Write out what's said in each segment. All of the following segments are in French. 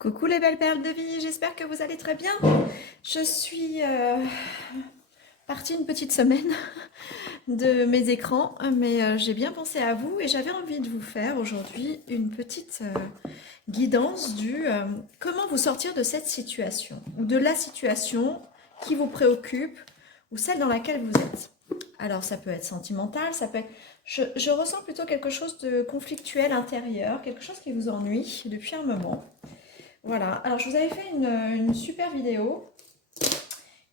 Coucou les belles perles de vie, j'espère que vous allez très bien. Je suis partie une petite semaine de mes écrans, mais j'ai bien pensé à vous et j'avais envie de vous faire aujourd'hui une petite guidance du comment vous sortir de cette situation ou de la situation qui vous préoccupe ou celle dans laquelle vous êtes. Alors ça peut être sentimental, ça peut être... Je ressens plutôt quelque chose de conflictuel intérieur, quelque chose qui vous ennuie depuis un moment. Voilà, alors je vous avais fait une super vidéo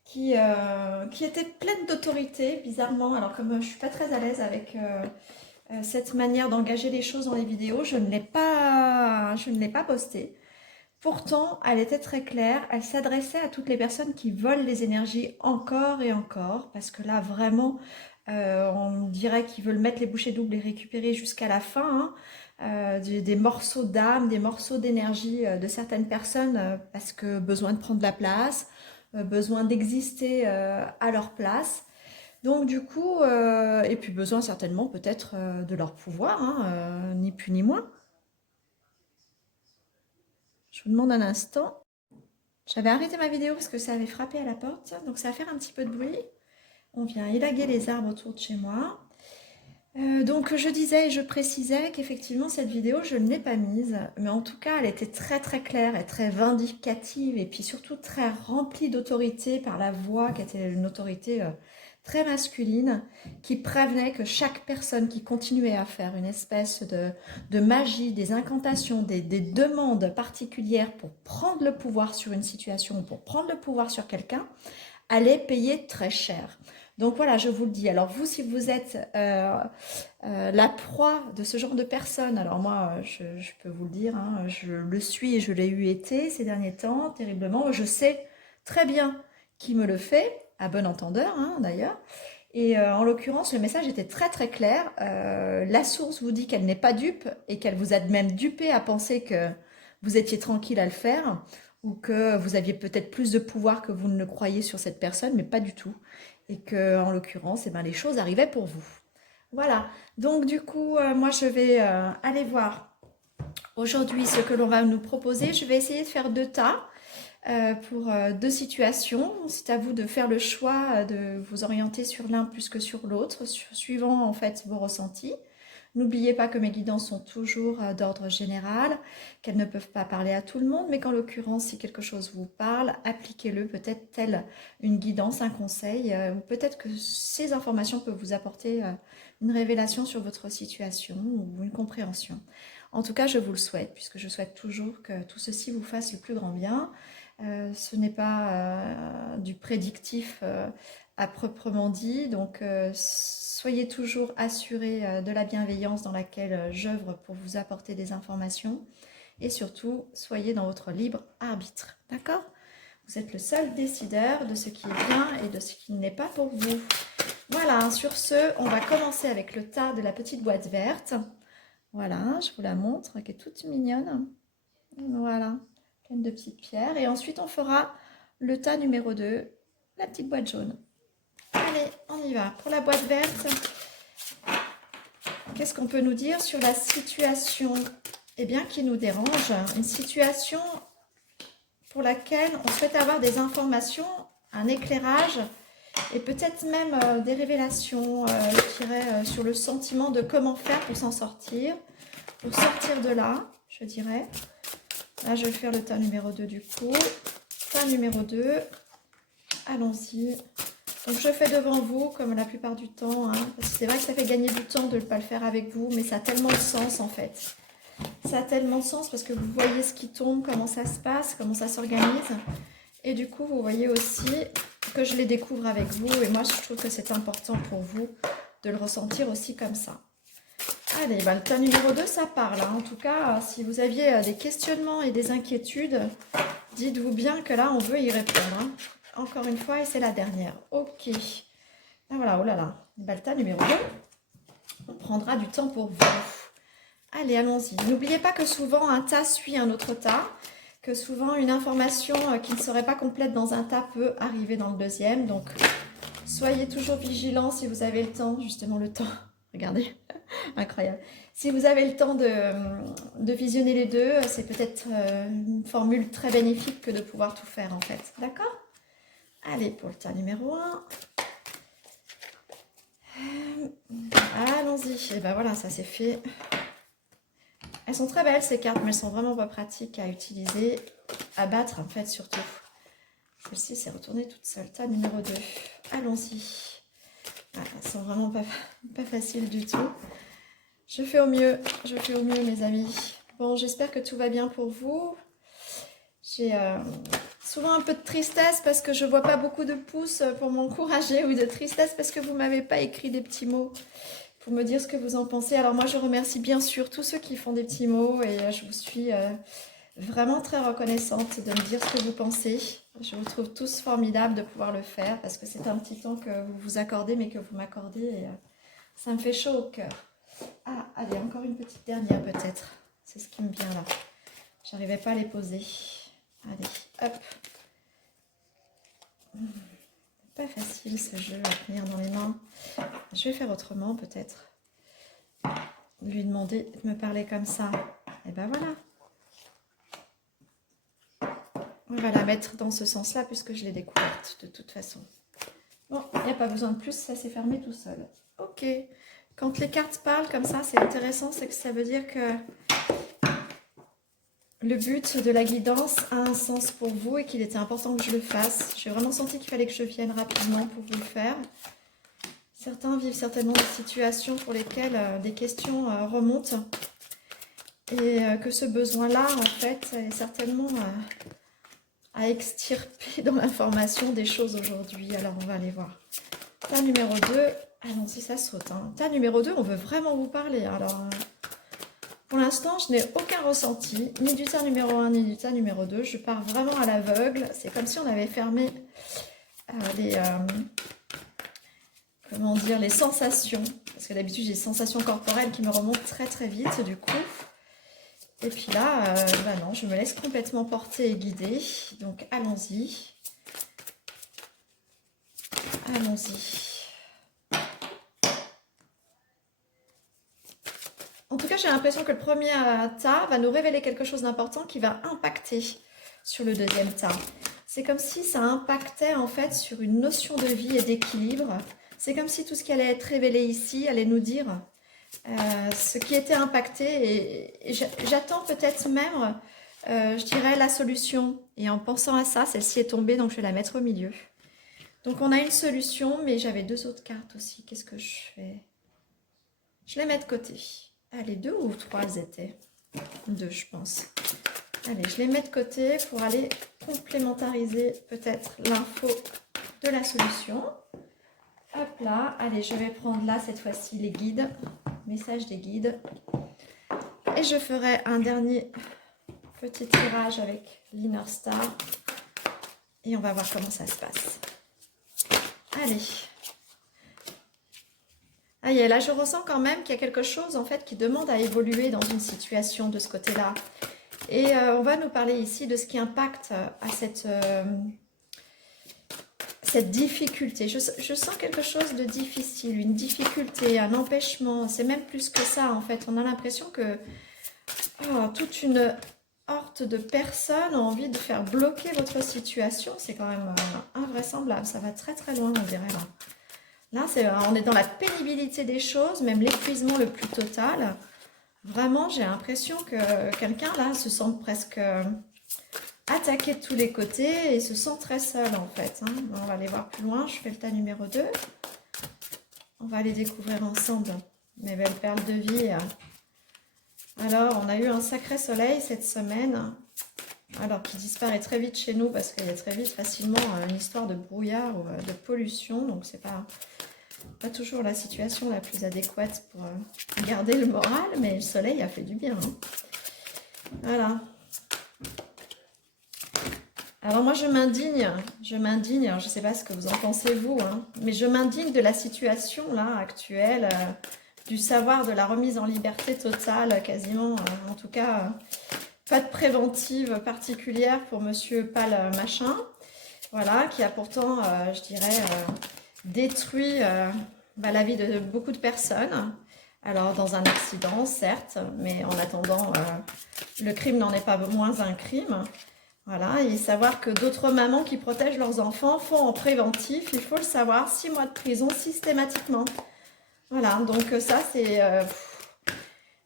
qui était pleine d'autorité, bizarrement. Alors comme je ne suis pas très à l'aise avec cette manière d'engager les choses dans les vidéos, je ne l'ai pas postée. Pourtant, elle était très claire, elle s'adressait à toutes les personnes qui volent les énergies encore et encore, parce que là, vraiment, on dirait qu'ils veulent mettre les bouchées doubles et récupérer jusqu'à la fin, hein, des morceaux d'âme, des morceaux d'énergie de certaines personnes, parce que besoin de prendre la place, besoin d'exister à leur place. Donc du coup, et puis besoin certainement peut-être de leur pouvoir, hein, ni plus ni moins. Je vous demande un instant. J'avais arrêté ma vidéo parce que ça avait frappé à la porte, donc ça va faire un petit peu de bruit. On vient élaguer les arbres autour de chez moi. Donc je disais et je précisais qu'effectivement cette vidéo je ne l'ai pas mise, mais en tout cas elle était très très claire et très vindicative et puis surtout très remplie d'autorité par la voix qui était une autorité très masculine qui prévenait que chaque personne qui continuait à faire une espèce de magie, des incantations, des demandes particulières pour prendre le pouvoir sur une situation, pour prendre le pouvoir sur quelqu'un, allait payer très cher. Donc voilà, je vous le dis. Alors vous, si vous êtes la proie de ce genre de personnes, alors moi, je peux vous le dire, hein, je le suis et je l'ai eu été ces derniers temps, terriblement. Je sais très bien qui me le fait, à bon entendeur hein, d'ailleurs. Et en l'occurrence, le message était très très clair. La source vous dit qu'elle n'est pas dupe et qu'elle vous a même dupé à penser que vous étiez tranquille à le faire ou que vous aviez peut-être plus de pouvoir que vous ne le croyez sur cette personne, mais pas du tout. Et que, en l'occurrence, eh ben, les choses arrivaient pour vous. Voilà. Donc du coup, moi je vais aller voir aujourd'hui ce que l'on va nous proposer. Je vais essayer de faire deux tas pour deux situations. C'est à vous de faire le choix de vous orienter sur l'un plus que sur l'autre, suivant en fait vos ressentis. N'oubliez pas que mes guidances sont toujours d'ordre général, qu'elles ne peuvent pas parler à tout le monde, mais qu'en l'occurrence, si quelque chose vous parle, appliquez-le, peut-être telle une guidance, un conseil, ou peut-être que ces informations peuvent vous apporter une révélation sur votre situation ou une compréhension. En tout cas, je vous le souhaite, puisque je souhaite toujours que tout ceci vous fasse le plus grand bien. Ce n'est pas du prédictif à proprement dit, donc soyez toujours assurés de la bienveillance dans laquelle j'œuvre pour vous apporter des informations et surtout soyez dans votre libre arbitre, d'accord? Vous êtes le seul décideur de ce qui est bien et de ce qui n'est pas pour vous. Voilà, sur ce, on va commencer avec le tas de la petite boîte verte. Voilà, je vous la montre, qui est toute mignonne. Voilà, pleine de petites pierres. Et ensuite, on fera le tas numéro 2, la petite boîte jaune. Allez, on y va. Pour la boîte verte, qu'est-ce qu'on peut nous dire sur la situation qui nous dérange? Une situation pour laquelle on souhaite avoir des informations, un éclairage et peut-être même des révélations, je dirais, sur le sentiment de comment faire pour s'en sortir, pour sortir de là, je dirais. Là, je vais faire le tas numéro 2 du coup. Tas numéro 2. Allons-y. Donc, je fais devant vous, comme la plupart du temps. Hein, parce que c'est vrai que ça fait gagner du temps de ne pas le faire avec vous, mais ça a tellement de sens, en fait. Ça a tellement de sens parce que vous voyez ce qui tombe, comment ça se passe, comment ça s'organise. Et du coup, vous voyez aussi que je les découvre avec vous. Et moi, je trouve que c'est important pour vous de le ressentir aussi comme ça. Allez, le tas numéro 2, ça parle. Hein. En tout cas, si vous aviez des questionnements et des inquiétudes, dites-vous bien que là, on veut y répondre. Hein. Encore une fois, et c'est la dernière. Ok. Ah, voilà, oh là là. Le tas numéro 2, on prendra du temps pour vous. Allez, allons-y. N'oubliez pas que souvent, un tas suit un autre tas, que souvent, une information qui ne serait pas complète dans un tas peut arriver dans le deuxième. Donc, soyez toujours vigilants si vous avez le temps, justement le temps. Regardez, incroyable. Si vous avez le temps de visionner les deux, c'est peut-être une formule très bénéfique que de pouvoir tout faire en fait. D'accord? Allez, pour le tas numéro 1. Allons-y. Et ben voilà, ça c'est fait. Elles sont très belles ces cartes, mais elles sont vraiment pas pratiques à utiliser, à battre en fait surtout. Celle-ci s'est retournée toute seule. Tas numéro 2. Allons-y. Ah, elles sont vraiment pas faciles du tout. Je fais au mieux mes amis. Bon, j'espère que tout va bien pour vous. J'ai souvent un peu de tristesse parce que je vois pas beaucoup de pouces pour m'encourager ou de tristesse parce que vous m'avez pas écrit des petits mots pour me dire ce que vous en pensez. Alors moi, je remercie bien sûr tous ceux qui font des petits mots et je vous suis vraiment très reconnaissante de me dire ce que vous pensez. Je vous trouve tous formidables de pouvoir le faire parce que c'est un petit temps que vous vous accordez mais que vous m'accordez et ça me fait chaud au cœur. Ah, allez, encore une petite dernière peut-être. C'est ce qui me vient là. J'arrivais pas à les poser. Allez, hop. Pas facile ce jeu à tenir dans les mains. Je vais faire autrement peut-être. Lui demander de me parler comme ça. Et ben voilà. On va la mettre dans ce sens-là puisque je l'ai découverte de toute façon. Bon, il n'y a pas besoin de plus, ça s'est fermé tout seul. Ok. Quand les cartes parlent comme ça, c'est intéressant, c'est que ça veut dire que le but de la guidance a un sens pour vous et qu'il était important que je le fasse. J'ai vraiment senti qu'il fallait que je vienne rapidement pour vous le faire. Certains vivent certainement des situations pour lesquelles des questions remontent et que ce besoin-là, en fait, est certainement à extirper dans l'information des choses aujourd'hui. Alors, on va aller voir. Tas numéro 2, allons-y, ça saute. Hein. Tas numéro 2, on veut vraiment vous parler. Alors, pour l'instant, je n'ai aucun ressenti, ni du tas numéro 1, ni du tas numéro 2. Je pars vraiment à l'aveugle. C'est comme si on avait fermé comment dire, les sensations. Parce que d'habitude, j'ai des sensations corporelles qui me remontent très très vite du coup. Et puis là, bah non, je me laisse complètement porter et guider. Donc, allons-y. Allons-y. En tout cas, j'ai l'impression que le premier tas va nous révéler quelque chose d'important qui va impacter sur le deuxième tas. C'est comme si ça impactait en fait sur une notion de vie et d'équilibre. C'est comme si tout ce qui allait être révélé ici allait nous dire ce qui était impacté. Et j'attends peut-être même, je dirais, la solution. Et en pensant à ça, celle-ci est tombée, donc je vais la mettre au milieu. Donc on a une solution, mais j'avais deux autres cartes aussi. Qu'est-ce que je fais? Je les mets de côté. Allez, 2 ou 3 elles étaient? 2, je pense. Allez, je les mets de côté pour aller complémentariser peut-être l'info de la solution. Hop là. Allez, je vais prendre là, cette fois-ci, les guides. Message des guides. Et je ferai un dernier petit tirage avec l'Inner Star. Et on va voir comment ça se passe. Allez. Ah, et là, je ressens quand même qu'il y a quelque chose en fait qui demande à évoluer dans une situation de ce côté-là. Et on va nous parler ici de ce qui impacte à cette difficulté. Je sens quelque chose de difficile, une difficulté, un empêchement. C'est même plus que ça en fait. On a l'impression que toute une horde de personnes ont envie de faire bloquer votre situation. C'est quand même invraisemblable. Ça va très très loin, on dirait là. Là, on est dans la pénibilité des choses, même l'épuisement le plus total. Vraiment, j'ai l'impression que quelqu'un, là, se sent presque attaqué de tous les côtés et se sent très seul, en fait. Hein. On va aller voir plus loin. Je fais le tas numéro 2. On va aller découvrir ensemble mes belles perles de vie. Alors, on a eu un sacré soleil cette semaine. Alors, qui disparaît très vite chez nous parce qu'il y a très vite facilement une histoire de brouillard ou de pollution. Donc, c'est pas toujours la situation la plus adéquate pour garder le moral, mais le soleil a fait du bien. Hein. Voilà. Alors, moi, je m'indigne. Alors, je ne sais pas ce que vous en pensez, vous, hein, mais je m'indigne de la situation là actuelle, du savoir de la remise en liberté totale, quasiment, en tout cas... pas de préventive particulière pour Monsieur Pal Machin, voilà, qui a pourtant, je dirais, détruit la vie de beaucoup de personnes Alors, dans un accident, certes, mais en attendant, le crime n'en est pas moins un crime. Voilà, et savoir que d'autres mamans qui protègent leurs enfants font en préventif, il faut le savoir, 6 mois de prison systématiquement. Voilà, donc ça c'est...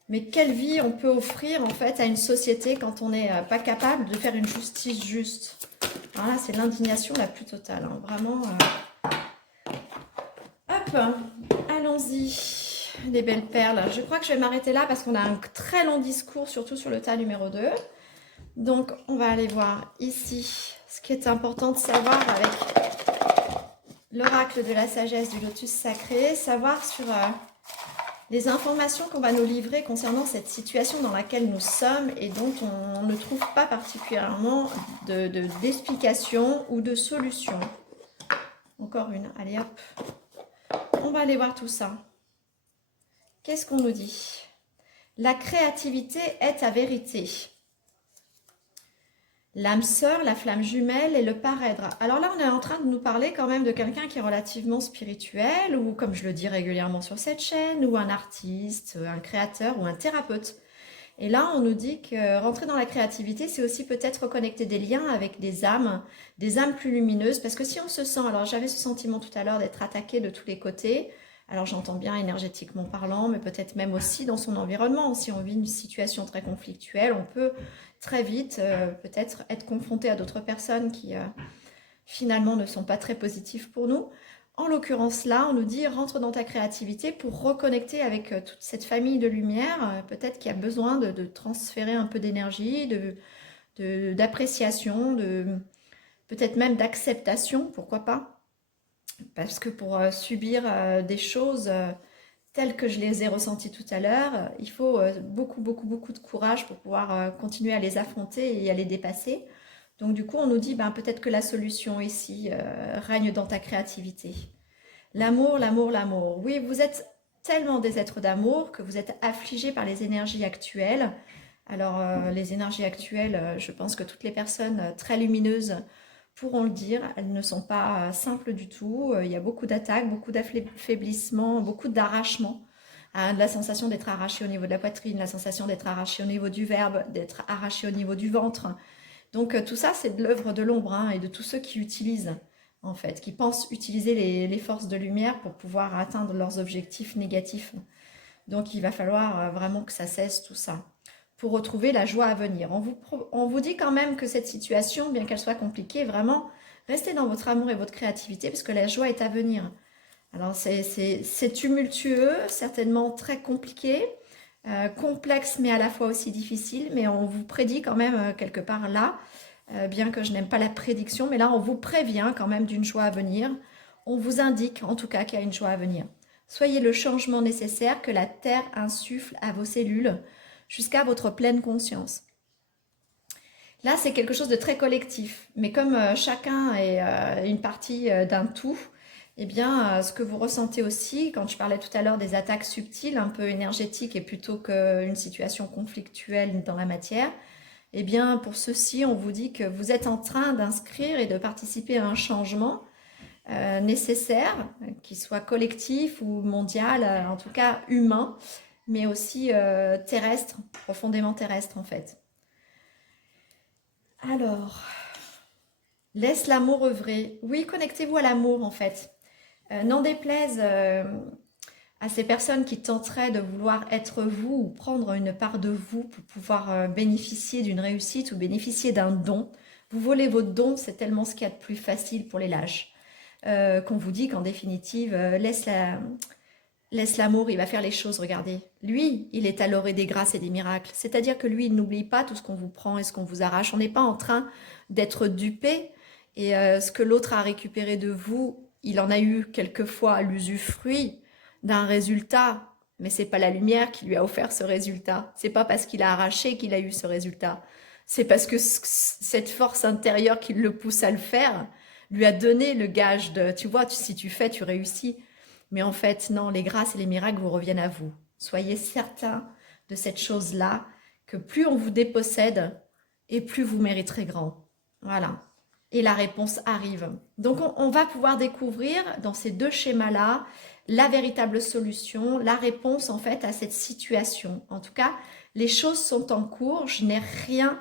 mais quelle vie on peut offrir en fait à une société quand on n'est pas capable de faire une justice juste. Voilà, c'est l'indignation la plus totale, hein. Vraiment. Hop, allons-y, les belles perles. Je crois que je vais m'arrêter là parce qu'on a un très long discours, surtout sur le tas numéro 2. Donc, on va aller voir ici ce qui est important de savoir avec l'oracle de la sagesse du lotus sacré, savoir sur les informations qu'on va nous livrer concernant cette situation dans laquelle nous sommes et dont on ne trouve pas particulièrement d'explication ou de solution. Encore une, allez hop. On va aller voir tout ça. Qu'est-ce qu'on nous dit? La créativité est ta vérité. L'âme sœur, la flamme jumelle et le parèdre. Alors là, on est en train de nous parler quand même de quelqu'un qui est relativement spirituel ou, comme je le dis régulièrement sur cette chaîne, ou un artiste, un créateur ou un thérapeute. Et là, on nous dit que rentrer dans la créativité, c'est aussi peut-être reconnecter des liens avec des âmes plus lumineuses. Parce que si on se sent, alors j'avais ce sentiment tout à l'heure d'être attaqué de tous les côtés. Alors j'entends bien énergétiquement parlant, mais peut-être même aussi dans son environnement. Si on vit une situation très conflictuelle, on peut très vite peut-être être confronté à d'autres personnes qui finalement ne sont pas très positives pour nous. En l'occurrence là, on nous dit rentre dans ta créativité pour reconnecter avec toute cette famille de lumière, peut-être qu'il y a besoin de transférer un peu d'énergie, d'appréciation, peut-être même d'acceptation, pourquoi pas. Parce que pour subir des choses telles que je les ai ressenties tout à l'heure, il faut beaucoup de courage pour pouvoir continuer à les affronter et à les dépasser. Donc du coup, on nous dit peut-être que la solution ici règne dans ta créativité. L'amour, l'amour, l'amour. Oui, vous êtes tellement des êtres d'amour que vous êtes affligés par les énergies actuelles. Alors, les énergies actuelles, je pense que toutes les personnes très lumineuses pourront le dire, elles ne sont pas simples du tout. Il y a beaucoup d'attaques, beaucoup d'affaiblissement, beaucoup d'arrachement. Hein, de la sensation d'être arraché au niveau de la poitrine, la sensation d'être arraché au niveau du verbe, d'être arraché au niveau du ventre. Donc tout ça, c'est de l'œuvre de l'ombre hein, et de tous ceux qui utilisent, en fait, qui pensent utiliser les forces de lumière pour pouvoir atteindre leurs objectifs négatifs. Donc il va falloir vraiment que ça cesse tout ça pour retrouver la joie à venir. On vous dit quand même que cette situation, bien qu'elle soit compliquée, vraiment, restez dans votre amour et votre créativité parce que la joie est à venir. Alors c'est tumultueux, certainement très compliqué, complexe mais à la fois aussi difficile, mais on vous prédit quand même quelque part là, bien que je n'aime pas la prédiction, mais là on vous prévient quand même d'une joie à venir. On vous indique en tout cas qu'il y a une joie à venir. Soyez le changement nécessaire que la Terre insuffle à vos cellules jusqu'à votre pleine conscience. Là, c'est quelque chose de très collectif, mais comme chacun est une partie d'un tout, eh bien, ce que vous ressentez aussi, quand je parlais tout à l'heure des attaques subtiles, un peu énergétiques, et plutôt qu'une situation conflictuelle dans la matière, eh bien, pour ceci, on vous dit que vous êtes en train d'inscrire et de participer à un changement nécessaire, qu'il soit collectif ou mondial, en tout cas humain, mais aussi terrestre, profondément terrestre en fait. Alors, laisse l'amour œuvrer. Oui, connectez-vous à l'amour en fait. N'en déplaise à ces personnes qui tenteraient de vouloir être vous ou prendre une part de vous pour pouvoir bénéficier d'une réussite ou bénéficier d'un don. Vous volez votre don, c'est tellement ce qu'il y a de plus facile pour les lâches. Qu'on vous dit qu'en définitive, laisse l'amour, il va faire les choses, regardez. Lui, il est à l'orée des grâces et des miracles. C'est-à-dire que lui, il n'oublie pas tout ce qu'on vous prend et ce qu'on vous arrache. On n'est pas en train d'être dupé. Et ce que l'autre a récupéré de vous, il en a eu quelquefois l'usufruit d'un résultat. Mais c'est pas la lumière qui lui a offert ce résultat. C'est pas parce qu'il a arraché qu'il a eu ce résultat. C'est parce que cette force intérieure qui le pousse à le faire lui a donné le gage de, tu vois, si tu fais, tu réussis. Mais en fait, non, les grâces et les miracles vous reviennent à vous. Soyez certain de cette chose-là, que plus on vous dépossède, et plus vous mériterez grand. Voilà. Et la réponse arrive. Donc, on va pouvoir découvrir dans ces deux schémas-là la véritable solution, la réponse en fait à cette situation. En tout cas, les choses sont en cours. Je n'ai rien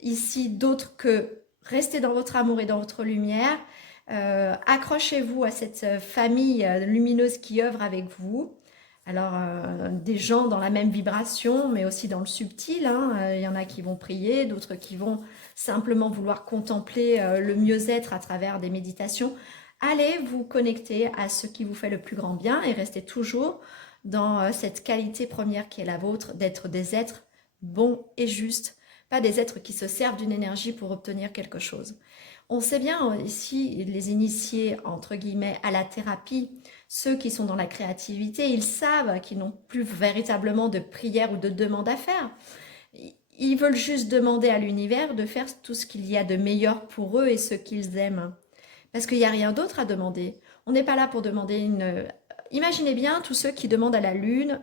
ici d'autre que rester dans votre amour et dans votre lumière. Accrochez-vous à cette famille lumineuse qui œuvre avec vous. Alors, des gens dans la même vibration, mais aussi dans le subtil. Hein. Il y en a qui vont prier, d'autres qui vont simplement vouloir contempler le mieux-être à travers des méditations. Allez vous connecter à ce qui vous fait le plus grand bien et restez toujours dans cette qualité première qui est la vôtre, d'être des êtres bons et justes, pas des êtres qui se servent d'une énergie pour obtenir quelque chose. On sait bien ici, les initiés, entre guillemets, à la thérapie, ceux qui sont dans la créativité, ils savent qu'ils n'ont plus véritablement de prière ou de demande à faire. Ils veulent juste demander à l'univers de faire tout ce qu'il y a de meilleur pour eux et ce qu'ils aiment. Parce qu'il n'y a rien d'autre à demander. On n'est pas là pour demander une... Imaginez bien tous ceux qui demandent à la lune,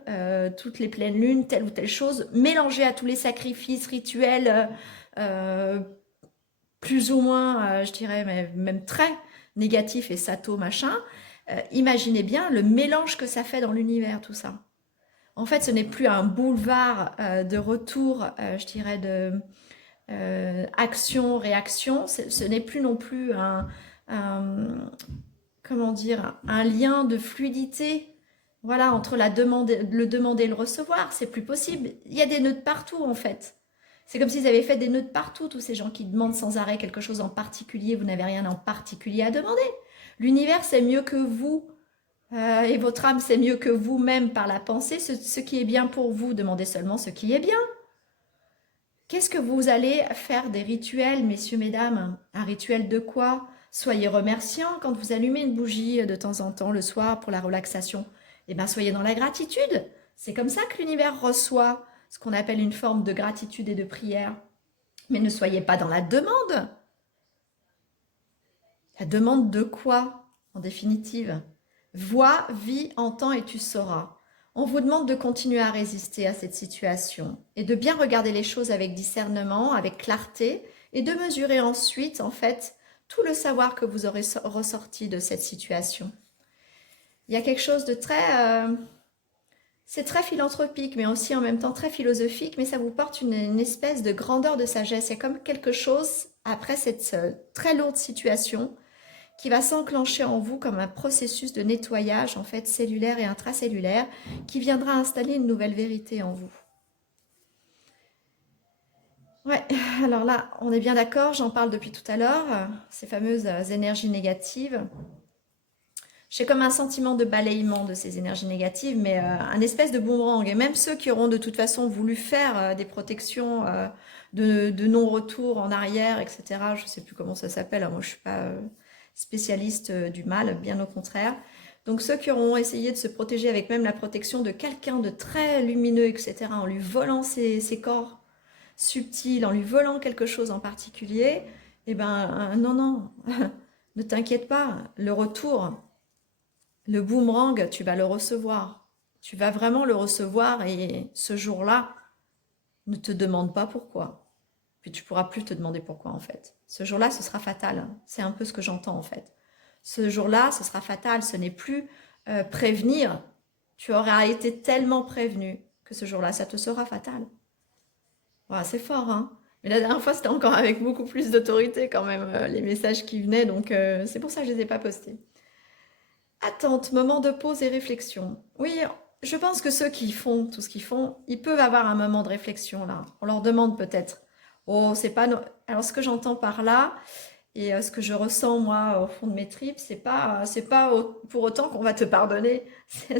toutes les pleines lunes, telle ou telle chose, mélangée à tous les sacrifices rituels, plus ou moins, je dirais, même très négatifs et sato machin. Imaginez bien le mélange que ça fait dans l'univers, tout ça. En fait, ce n'est plus un boulevard de retour, je dirais, de action-réaction. Ce n'est plus non plus comment dire, un lien de fluidité, voilà, entre le demander et le recevoir. C'est plus possible. Il y a des nœuds partout, en fait. C'est comme s'ils avaient fait des nœuds partout, tous ces gens qui demandent sans arrêt quelque chose en particulier. Vous n'avez rien en particulier à demander. L'univers, c'est mieux que vous. Et votre âme, c'est mieux que vous-même par la pensée. Ce qui est bien pour vous, demandez seulement ce qui est bien. Qu'est-ce que vous allez faire des rituels, messieurs, mesdames? Un rituel de quoi? Soyez remerciants quand vous allumez une bougie de temps en temps le soir pour la relaxation. Eh bien, soyez dans la gratitude. C'est comme ça que l'univers reçoit ce qu'on appelle une forme de gratitude et de prière. Mais ne soyez pas dans la demande. La demande de quoi, en définitive? Vois, vis, entends et tu sauras. On vous demande de continuer à résister à cette situation et de bien regarder les choses avec discernement, avec clarté et de mesurer ensuite, en fait, tout le savoir que vous aurez ressorti de cette situation. Il y a quelque chose de très... c'est très philanthropique, mais aussi en même temps très philosophique, mais ça vous porte une espèce de grandeur de sagesse. Il y a comme quelque chose, après cette très lourde situation, qui va s'enclencher en vous comme un processus de nettoyage en fait cellulaire et intracellulaire qui viendra installer une nouvelle vérité en vous. Ouais, alors là, on est bien d'accord, j'en parle depuis tout à l'heure, ces fameuses énergies négatives. J'ai comme un sentiment de balayement de ces énergies négatives, mais un espèce de boomerang. Et même ceux qui auront de toute façon voulu faire des protections de non-retour en arrière, etc. Je ne sais plus comment ça s'appelle, hein, moi je ne suis pas spécialiste du mal, bien au contraire. Donc ceux qui auront essayé de se protéger avec même la protection de quelqu'un de très lumineux, etc., en lui volant ses corps subtils, en lui volant quelque chose en particulier, eh ben non, non, ne t'inquiète pas, le retour, le boomerang, tu vas le recevoir. Tu vas vraiment le recevoir et ce jour-là, ne te demande pas pourquoi. Puis tu pourras plus te demander pourquoi en fait. Ce jour-là, ce sera fatal. C'est un peu ce que j'entends en fait. Ce jour-là, ce sera fatal. Ce n'est plus prévenir. Tu auras été tellement prévenu que ce jour-là, ça te sera fatal. Voilà, c'est fort, hein. Mais la dernière fois, c'était encore avec beaucoup plus d'autorité quand même, les messages qui venaient. Donc, c'est pour ça que je ne les ai pas postés. Attente, moment de pause et réflexion. Oui, je pense que ceux qui font tout ce qu'ils font, ils peuvent avoir un moment de réflexion là. On leur demande peut-être. Oh, c'est pas. Alors, ce que j'entends par là et ce que je ressens moi au fond de mes tripes, c'est pas pour autant qu'on va te pardonner.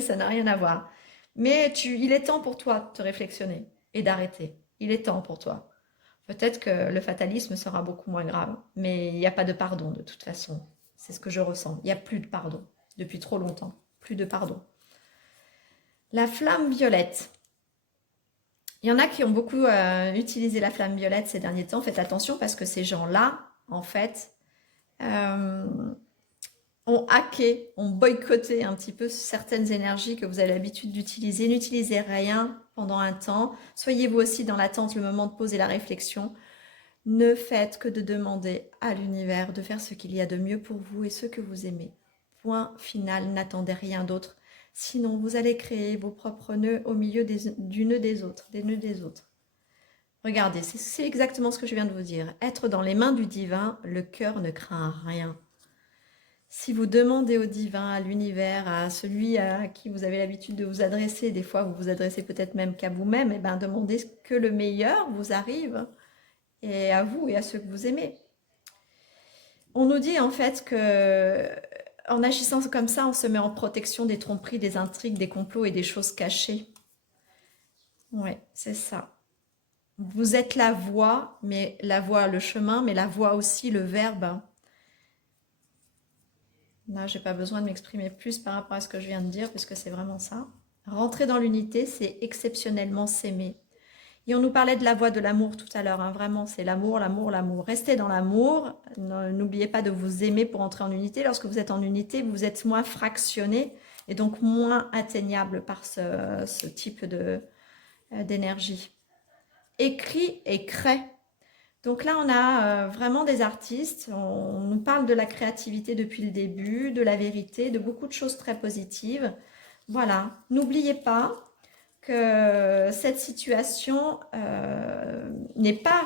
Ça n'a rien à voir. Mais il est temps pour toi de te réflexionner et d'arrêter. Il est temps pour toi. Peut-être que le fatalisme sera beaucoup moins grave, mais il n'y a pas de pardon de toute façon. C'est ce que je ressens. Il n'y a plus de pardon depuis trop longtemps. Plus de pardon. La flamme violette. Il y en a qui ont beaucoup utilisé la flamme violette ces derniers temps. Faites attention parce que ces gens-là, en fait, ont hacké, ont boycotté un petit peu certaines énergies que vous avez l'habitude d'utiliser. N'utilisez rien pendant un temps. Soyez vous aussi dans l'attente, le moment de pause et la réflexion. Ne faites que de demander à l'univers de faire ce qu'il y a de mieux pour vous et ce que vous aimez. Point final, n'attendez rien d'autre. Sinon, vous allez créer vos propres nœuds au milieu du nœud des autres, des nœuds des autres. Regardez, c'est exactement ce que je viens de vous dire. Être dans les mains du divin, le cœur ne craint rien. Si vous demandez au divin, à l'univers, à celui à qui vous avez l'habitude de vous adresser, des fois vous vous adressez peut-être même qu'à vous-même, et bien demandez que le meilleur vous arrive, et à vous et à ceux que vous aimez. On nous dit en fait que en agissant comme ça, on se met en protection des tromperies, des intrigues, des complots et des choses cachées. Ouais, c'est ça. Vous êtes la voie, mais la voie, le chemin, mais la voie aussi, le verbe. Là, j'ai pas besoin de m'exprimer plus par rapport à ce que je viens de dire, puisque c'est vraiment ça. Rentrer dans l'unité, c'est exceptionnellement s'aimer. Et on nous parlait de la voie de l'amour tout à l'heure, hein, vraiment, c'est l'amour, l'amour, l'amour. Restez dans l'amour, n'oubliez pas de vous aimer pour entrer en unité. Lorsque vous êtes en unité, vous êtes moins fractionné et donc moins atteignable par ce type d'énergie. Écrit et crée. Donc là, on a vraiment des artistes, on nous parle de la créativité depuis le début, de la vérité, de beaucoup de choses très positives. Voilà, n'oubliez pas que cette situation n'est pas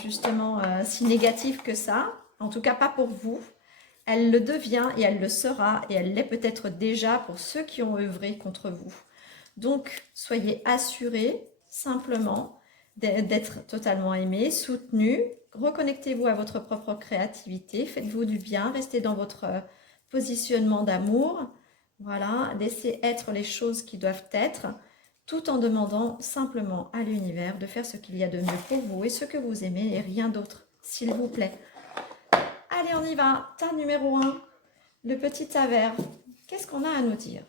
justement si négative que ça, en tout cas pas pour vous. Elle le devient et elle le sera et elle l'est peut-être déjà pour ceux qui ont œuvré contre vous. Donc, soyez assurés simplement d'être totalement aimé, soutenu. Reconnectez-vous à votre propre créativité, faites-vous du bien, restez dans votre positionnement d'amour. Voilà, laissez être les choses qui doivent être, tout en demandant simplement à l'univers de faire ce qu'il y a de mieux pour vous et ce que vous aimez et rien d'autre, s'il vous plaît. Allez, on y va. Tas numéro 1, le petit tas vert. Qu'est-ce qu'on a à nous dire?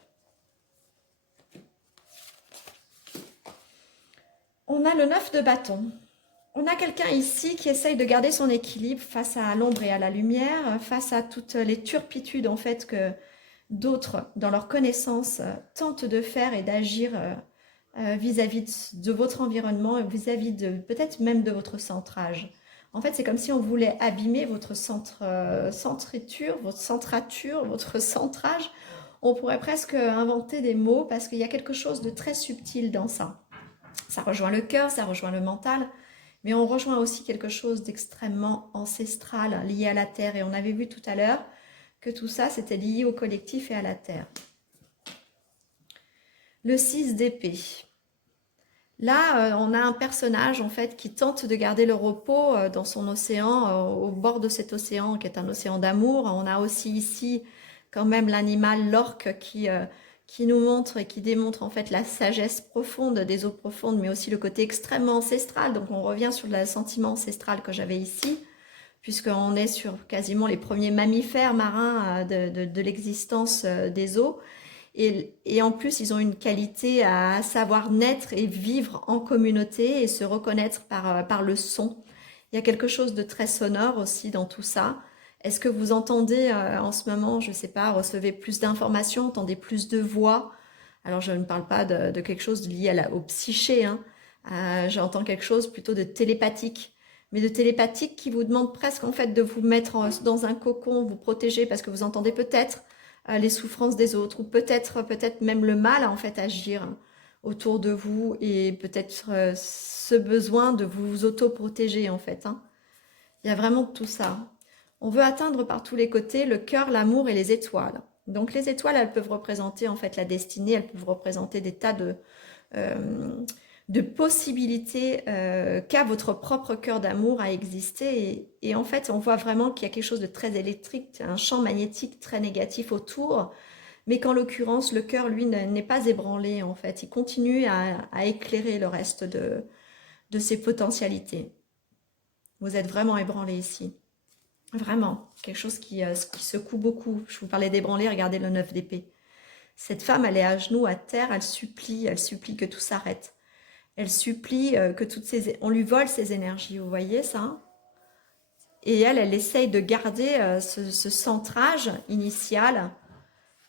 On a le 9 de bâton. On a quelqu'un ici qui essaye de garder son équilibre face à l'ombre et à la lumière, face à toutes les turpitudes en fait que d'autres, dans leur connaissance, tentent de faire et d'agir vis-à-vis de votre environnement et vis-à-vis de peut-être même de votre centrage. En fait, c'est comme si on voulait abîmer votre centriture, votre centrature, votre centrage. On pourrait presque inventer des mots parce qu'il y a quelque chose de très subtil dans ça. Ça rejoint le cœur, ça rejoint le mental, mais on rejoint aussi quelque chose d'extrêmement ancestral, lié à la terre. Et on avait vu tout à l'heure que tout ça, c'était lié au collectif et à la terre. Le 6 d'épée. Là, on a un personnage en fait qui tente de garder le repos dans son océan, au bord de cet océan qui est un océan d'amour. On a aussi ici quand même l'animal, l'orque qui nous montre et qui démontre en fait la sagesse profonde des eaux profondes, mais aussi le côté extrêmement ancestral. Donc on revient sur le sentiment ancestral que j'avais ici, puisqu'on est sur quasiment les premiers mammifères marins de l'existence des eaux. Et en plus, ils ont une qualité à savoir naître et vivre en communauté et se reconnaître par le son. Il y a quelque chose de très sonore aussi dans tout ça. Est-ce que vous entendez en ce moment, je ne sais pas, recevez plus d'informations, entendez plus de voix? Alors, je ne parle pas de quelque chose lié au psyché, hein. J'entends quelque chose plutôt de télépathique. Mais de télépathique qui vous demande presque en fait de vous mettre dans un cocon, vous protéger parce que vous entendez peut-être les souffrances des autres ou peut-être même le mal en fait agir autour de vous et peut-être ce besoin de vous autoprotéger en fait, hein. Il y a vraiment tout ça. On veut atteindre par tous les côtés le cœur, l'amour et les étoiles. Donc les étoiles, elles peuvent représenter en fait la destinée, elles peuvent représenter des tas de possibilités qu'a votre propre cœur d'amour à exister. Et en fait, on voit vraiment qu'il y a quelque chose de très électrique, un champ magnétique très négatif autour, mais qu'en l'occurrence, le cœur, lui, n'est pas ébranlé, en fait. Il continue à éclairer le reste de ses potentialités. Vous êtes vraiment ébranlé ici. Vraiment, quelque chose qui secoue beaucoup. Je vous parlais d'ébranler, regardez le 9 d'épée. Cette femme, elle est à genoux, à terre, elle supplie que tout s'arrête. Elle supplie que on lui vole ses énergies, vous voyez ça? Et elle essaye de garder ce centrage initial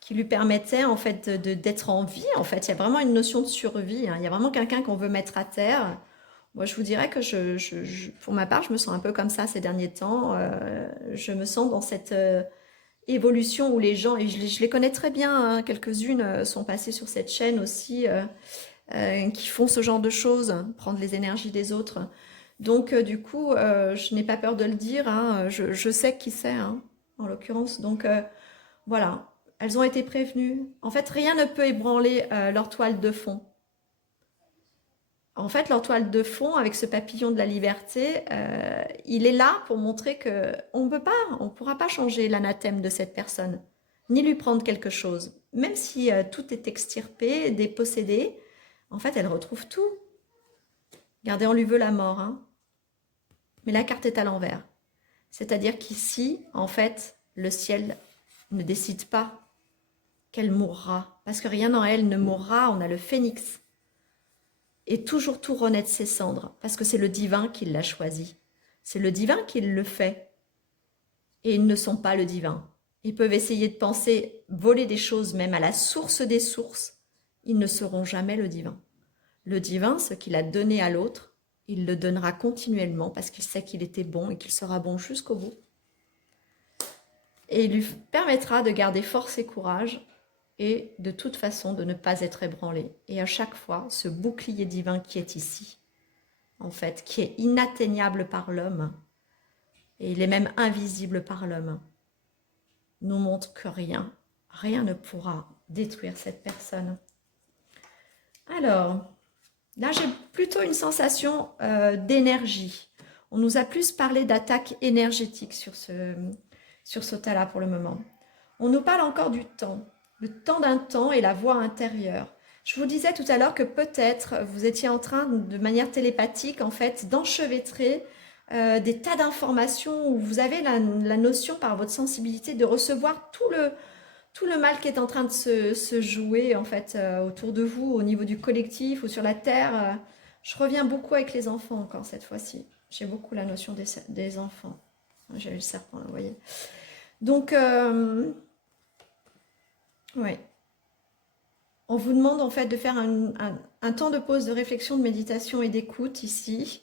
qui lui permettait en fait d'être en vie. En fait, il y a vraiment une notion de survie, hein. Il y a vraiment quelqu'un qu'on veut mettre à terre. Moi, je vous dirais que pour ma part, je me sens un peu comme ça ces derniers temps. Je me sens dans cette évolution où les gens, et je les connais très bien, hein, quelques-unes sont passées sur cette chaîne aussi, qui font ce genre de choses, prendre les énergies des autres. Donc du coup, je n'ai pas peur de le dire, hein, je sais qui c'est, hein, en l'occurrence. Donc voilà, elles ont été prévenues. En fait, rien ne peut ébranler leur toile de fond. En fait, leur toile de fond, avec ce papillon de la liberté, il est là pour montrer que on ne pourra pas changer l'anathème de cette personne, ni lui prendre quelque chose. Même si tout est extirpé, dépossédé, en fait, elle retrouve tout. Regardez, on lui veut la mort, hein. Mais la carte est à l'envers. C'est-à-dire qu'ici, en fait, le ciel ne décide pas qu'elle mourra, parce que rien en elle ne mourra, on a le phénix. Et toujours tout renaît de ses cendres, parce que c'est le divin qui l'a choisi. C'est le divin qui le fait. Et ils ne sont pas le divin. Ils peuvent essayer de penser, voler des choses même à la source des sources. Ils ne seront jamais le divin. Le divin, ce qu'il a donné à l'autre, il le donnera continuellement parce qu'il sait qu'il était bon et qu'il sera bon jusqu'au bout. Et il lui permettra de garder force et courage et de toute façon de ne pas être ébranlé. Et à chaque fois, ce bouclier divin qui est ici, en fait, qui est inatteignable par l'homme, et il est même invisible par l'homme, nous montre que rien ne pourra détruire cette personne. Alors, là j'ai plutôt une sensation d'énergie. On nous a plus parlé d'attaque énergétique sur ce tas-là pour le moment. On nous parle encore du temps. Le temps d'un temps et la voix intérieure. Je vous disais tout à l'heure que peut-être vous étiez en train, de manière télépathique, en fait, d'enchevêtrer des tas d'informations où vous avez la notion, par votre sensibilité, de recevoir tout le mal qui est en train de se jouer, en fait, autour de vous, au niveau du collectif ou sur la Terre. Je reviens beaucoup avec les enfants encore cette fois-ci. J'ai beaucoup la notion des enfants. J'ai le serpent, là, vous voyez. Donc, ouais. On vous demande en fait de faire un temps de pause, de réflexion, de méditation et d'écoute ici.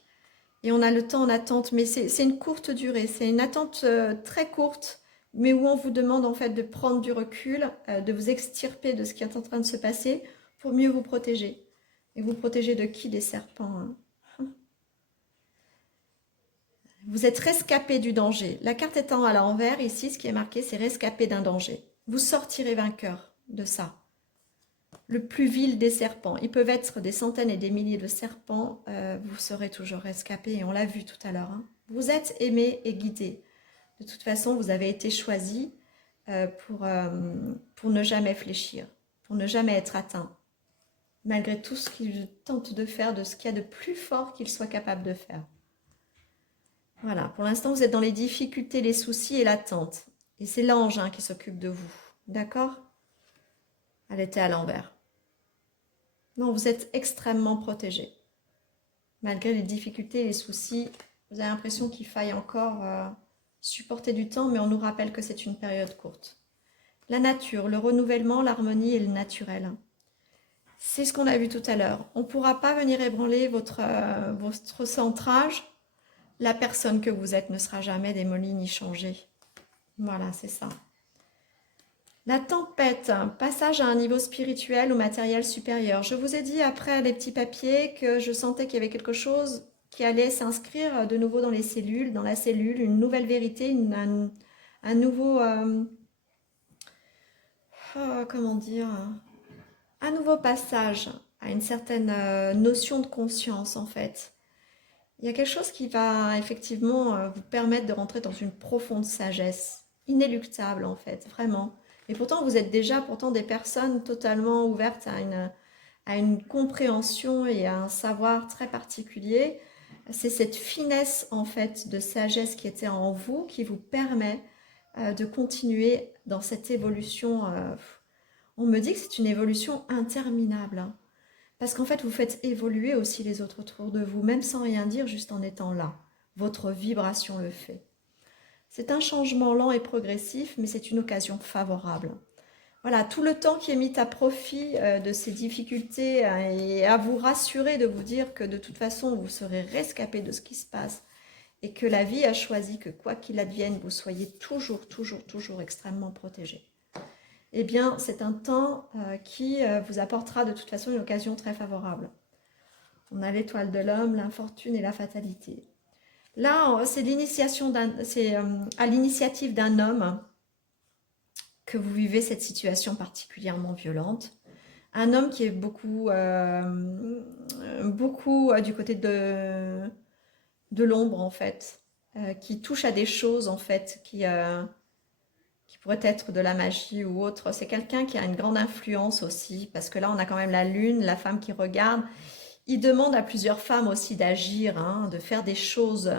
Et on a le temps en attente, mais c'est une courte durée. C'est une attente très courte, mais où on vous demande en fait de prendre du recul, de vous extirper de ce qui est en train de se passer pour mieux vous protéger. Et vous protéger de qui? Des serpents, hein. Vous êtes rescapé du danger. La carte étant à l'envers, ici, ce qui est marqué, c'est rescapé d'un danger. Vous sortirez vainqueur de ça. Le plus vil des serpents. Ils peuvent être des centaines et des milliers de serpents. Vous serez toujours rescapé. Et on l'a vu tout à l'heure, hein. Vous êtes aimé et guidé. De toute façon, vous avez été choisi pour ne jamais fléchir, pour ne jamais être atteint. Malgré tout ce qu'il tente de faire, de ce qu'il y a de plus fort qu'il soit capable de faire. Voilà, pour l'instant, vous êtes dans les difficultés, les soucis et l'attente. Et c'est l'ange, hein, qui s'occupe de vous. D'accord? Elle était à l'envers. Non, vous êtes extrêmement protégé. Malgré les difficultés et les soucis, vous avez l'impression qu'il faille encore supporter du temps, mais on nous rappelle que c'est une période courte. La nature, le renouvellement, l'harmonie et le naturel. C'est ce qu'on a vu tout à l'heure. On ne pourra pas venir ébranler votre centrage. La personne que vous êtes ne sera jamais démolie ni changée. Voilà, c'est ça. La tempête, passage à un niveau spirituel ou matériel supérieur. Je vous ai dit après les petits papiers que je sentais qu'il y avait quelque chose qui allait s'inscrire de nouveau dans les cellules, dans la cellule, une nouvelle vérité, un nouveau... comment dire, un nouveau passage à une certaine notion de conscience en fait. Il y a quelque chose qui va effectivement vous permettre de rentrer dans une profonde sagesse, inéluctable en fait, vraiment. Et pourtant, vous êtes déjà des personnes totalement ouvertes à une compréhension et à un savoir très particulier. C'est cette finesse en fait de sagesse qui était en vous qui vous permet de continuer dans cette évolution. On me dit que c'est une évolution interminable, hein. Parce qu'en fait, vous faites évoluer aussi les autres autour de vous, même sans rien dire, juste en étant là. Votre vibration le fait. C'est un changement lent et progressif, mais c'est une occasion favorable. Voilà, tout le temps qui est mis à profit de ces difficultés et à vous rassurer, de vous dire que de toute façon, vous serez rescapé de ce qui se passe et que la vie a choisi que quoi qu'il advienne, vous soyez toujours, toujours, toujours extrêmement protégé. Eh bien, c'est un temps qui vous apportera de toute façon une occasion très favorable. On a l'étoile de l'homme, l'infortune et la fatalité. Là, c'est à l'initiative d'un homme que vous vivez cette situation particulièrement violente. Un homme qui est beaucoup du côté de l'ombre, en fait, qui touche à des choses, en fait, qui pourraient être de la magie ou autre. C'est quelqu'un qui a une grande influence aussi, parce que là, on a quand même la lune, la femme qui regarde. Il demande à plusieurs femmes aussi d'agir, hein, de faire des choses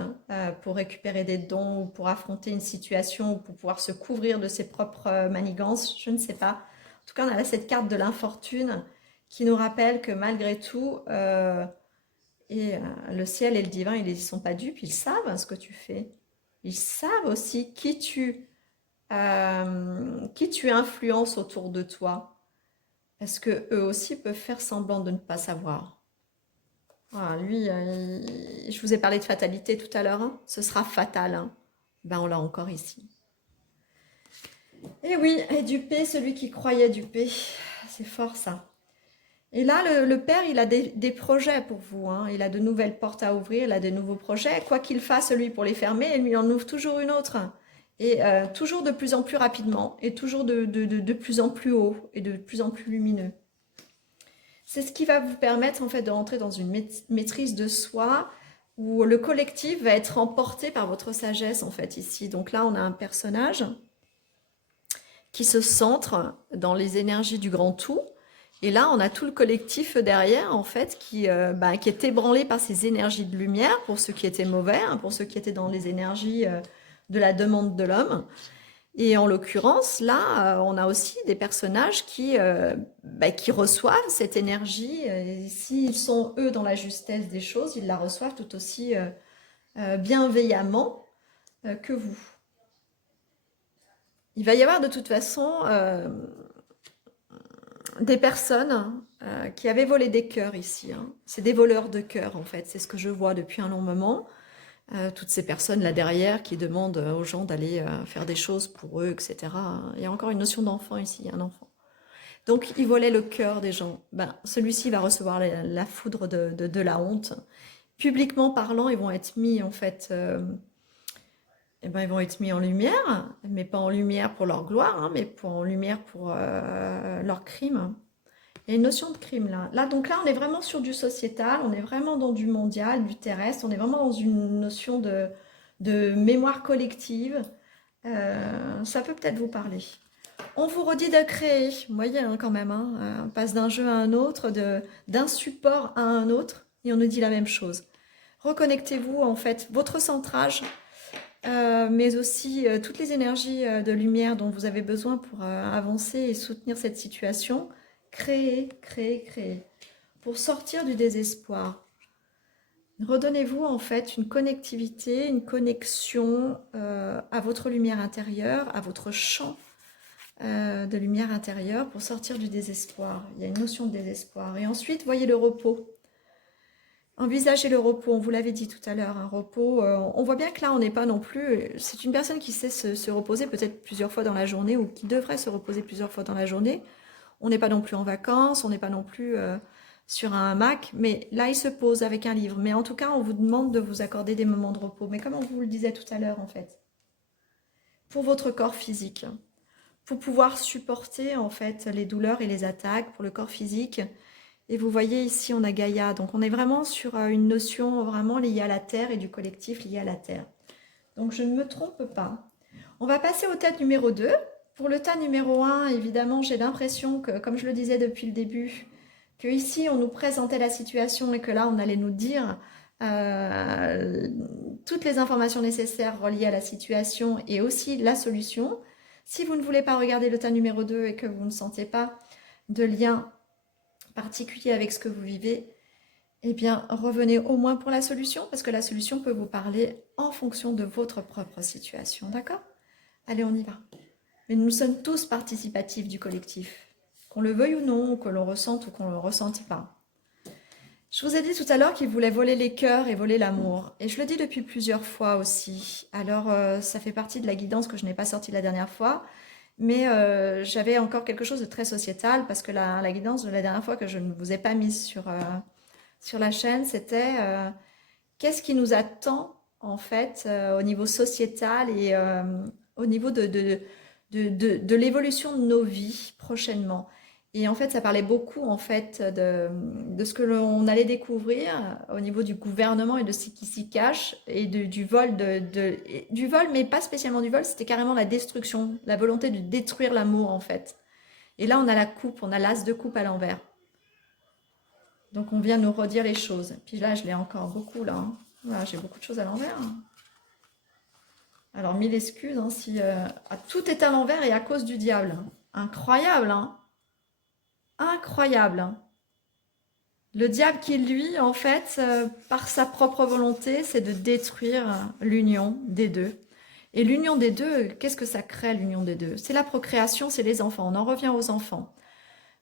pour récupérer des dons ou pour affronter une situation ou pour pouvoir se couvrir de ses propres manigances, je ne sais pas. En tout cas, on a là cette carte de l'infortune qui nous rappelle que malgré tout, le ciel et le divin, ils ne sont pas dupes, ils savent hein, ce que tu fais. Ils savent aussi qui tu influences autour de toi. Parce que eux aussi peuvent faire semblant de ne pas savoir. Voilà, lui, je vous ai parlé de fatalité tout à l'heure, hein. Ce sera fatal. Hein. Ben, on l'a encore ici. Et oui, et duper celui qui croyait duper. C'est fort ça. Et là, le père, il a des projets pour vous. Hein. Il a de nouvelles portes à ouvrir, il a de nouveaux projets. Quoi qu'il fasse, lui, pour les fermer, il lui en ouvre toujours une autre. Et toujours de plus en plus rapidement, et toujours de plus en plus haut, et de plus en plus lumineux. C'est ce qui va vous permettre en fait de rentrer dans une maîtrise de soi où le collectif va être emporté par votre sagesse en fait ici. Donc là, on a un personnage qui se centre dans les énergies du grand tout. Et là, on a tout le collectif derrière en fait qui est ébranlé par ces énergies de lumière pour ceux qui étaient mauvais, hein, pour ceux qui étaient dans les énergies de la demande de l'homme. Et en l'occurrence, là, on a aussi des personnages qui reçoivent cette énergie. Et s'ils sont, eux, dans la justesse des choses, ils la reçoivent tout aussi bienveillamment que vous. Il va y avoir de toute façon des personnes qui avaient volé des cœurs ici. Hein. C'est des voleurs de cœurs, en fait. C'est ce que je vois depuis un long moment. Toutes ces personnes là derrière qui demandent aux gens d'aller faire des choses pour eux, etc. Il y a encore une notion d'enfant ici, un enfant. Donc, ils volaient le cœur des gens. Ben, celui-ci va recevoir la foudre de la honte. Publiquement parlant, ils vont être mis en fait, ils vont être mis en lumière, mais pas en lumière pour leur gloire, hein, mais en lumière pour leur crime. Il y a une notion de crime là. Donc là, on est vraiment sur du sociétal, on est vraiment dans du mondial, du terrestre, on est vraiment dans une notion de mémoire collective. Ça peut peut-être vous parler. On vous redit de créer, vous voyez hein, quand même, hein, on passe d'un jeu à un autre, d'un support à un autre, et on nous dit la même chose. Reconnectez-vous en fait, votre centrage, mais aussi toutes les énergies de lumière dont vous avez besoin pour avancer et soutenir cette situation. Créez, créez, créez. Pour sortir du désespoir. Redonnez-vous en fait une connectivité, une connexion à votre lumière intérieure, à votre champ de lumière intérieure pour sortir du désespoir. Il y a une notion de désespoir. Et ensuite, voyez le repos. Envisagez le repos, on vous l'avait dit tout à l'heure, un repos. On voit bien que là, on n'est pas non plus... C'est une personne qui sait se reposer peut-être plusieurs fois dans la journée ou qui devrait se reposer plusieurs fois dans la journée. On n'est pas non plus en vacances, on n'est pas non plus sur un hamac, mais là, il se pose avec un livre. Mais en tout cas, on vous demande de vous accorder des moments de repos. Mais comme on vous le disait tout à l'heure, en fait, pour votre corps physique, pour pouvoir supporter, en fait, les douleurs et les attaques pour le corps physique. Et vous voyez ici, on a Gaïa. Donc, on est vraiment sur une notion vraiment liée à la Terre et du collectif lié à la Terre. Donc, je ne me trompe pas. On va passer au tas numéro 2. Pour le tas numéro 1, évidemment, j'ai l'impression que, comme je le disais depuis le début, que ici, on nous présentait la situation et que là, on allait nous dire toutes les informations nécessaires reliées à la situation et aussi la solution. Si vous ne voulez pas regarder le tas numéro 2 et que vous ne sentez pas de lien particulier avec ce que vous vivez, eh bien, revenez au moins pour la solution parce que la solution peut vous parler en fonction de votre propre situation, d'accord? Allez, on y va. Mais nous sommes tous participatifs du collectif, qu'on le veuille ou non, que l'on ressente ou qu'on ne le ressente pas. Je vous ai dit tout à l'heure qu'il voulait voler les cœurs et voler l'amour. Et je le dis depuis plusieurs fois aussi. Alors, ça fait partie de la guidance que je n'ai pas sortie la dernière fois. Mais j'avais encore quelque chose de très sociétal parce que la guidance de la dernière fois que je ne vous ai pas mise sur la chaîne, c'était qu'est-ce qui nous attend en fait au niveau sociétal et au niveau de l'évolution de nos vies prochainement. Et en fait, ça parlait beaucoup en fait de ce que l'on allait découvrir au niveau du gouvernement et de ce qui s'y cache et du vol du vol, mais pas spécialement du vol, c'était carrément la destruction, la volonté de détruire l'amour en fait. Et là, on a la coupe, on a l'as de coupe à l'envers. Donc, on vient nous redire les choses. Puis là, je l'ai encore beaucoup là, hein. Voilà, j'ai beaucoup de choses à l'envers, hein. Alors, mille excuses, hein, si tout est à l'envers et à cause du diable. Incroyable, hein. Incroyable, hein. Le diable qui, lui, en fait, par sa propre volonté, c'est de détruire l'union des deux. Et l'union des deux, qu'est-ce que ça crée, l'union des deux? C'est la procréation, c'est les enfants. On en revient aux enfants.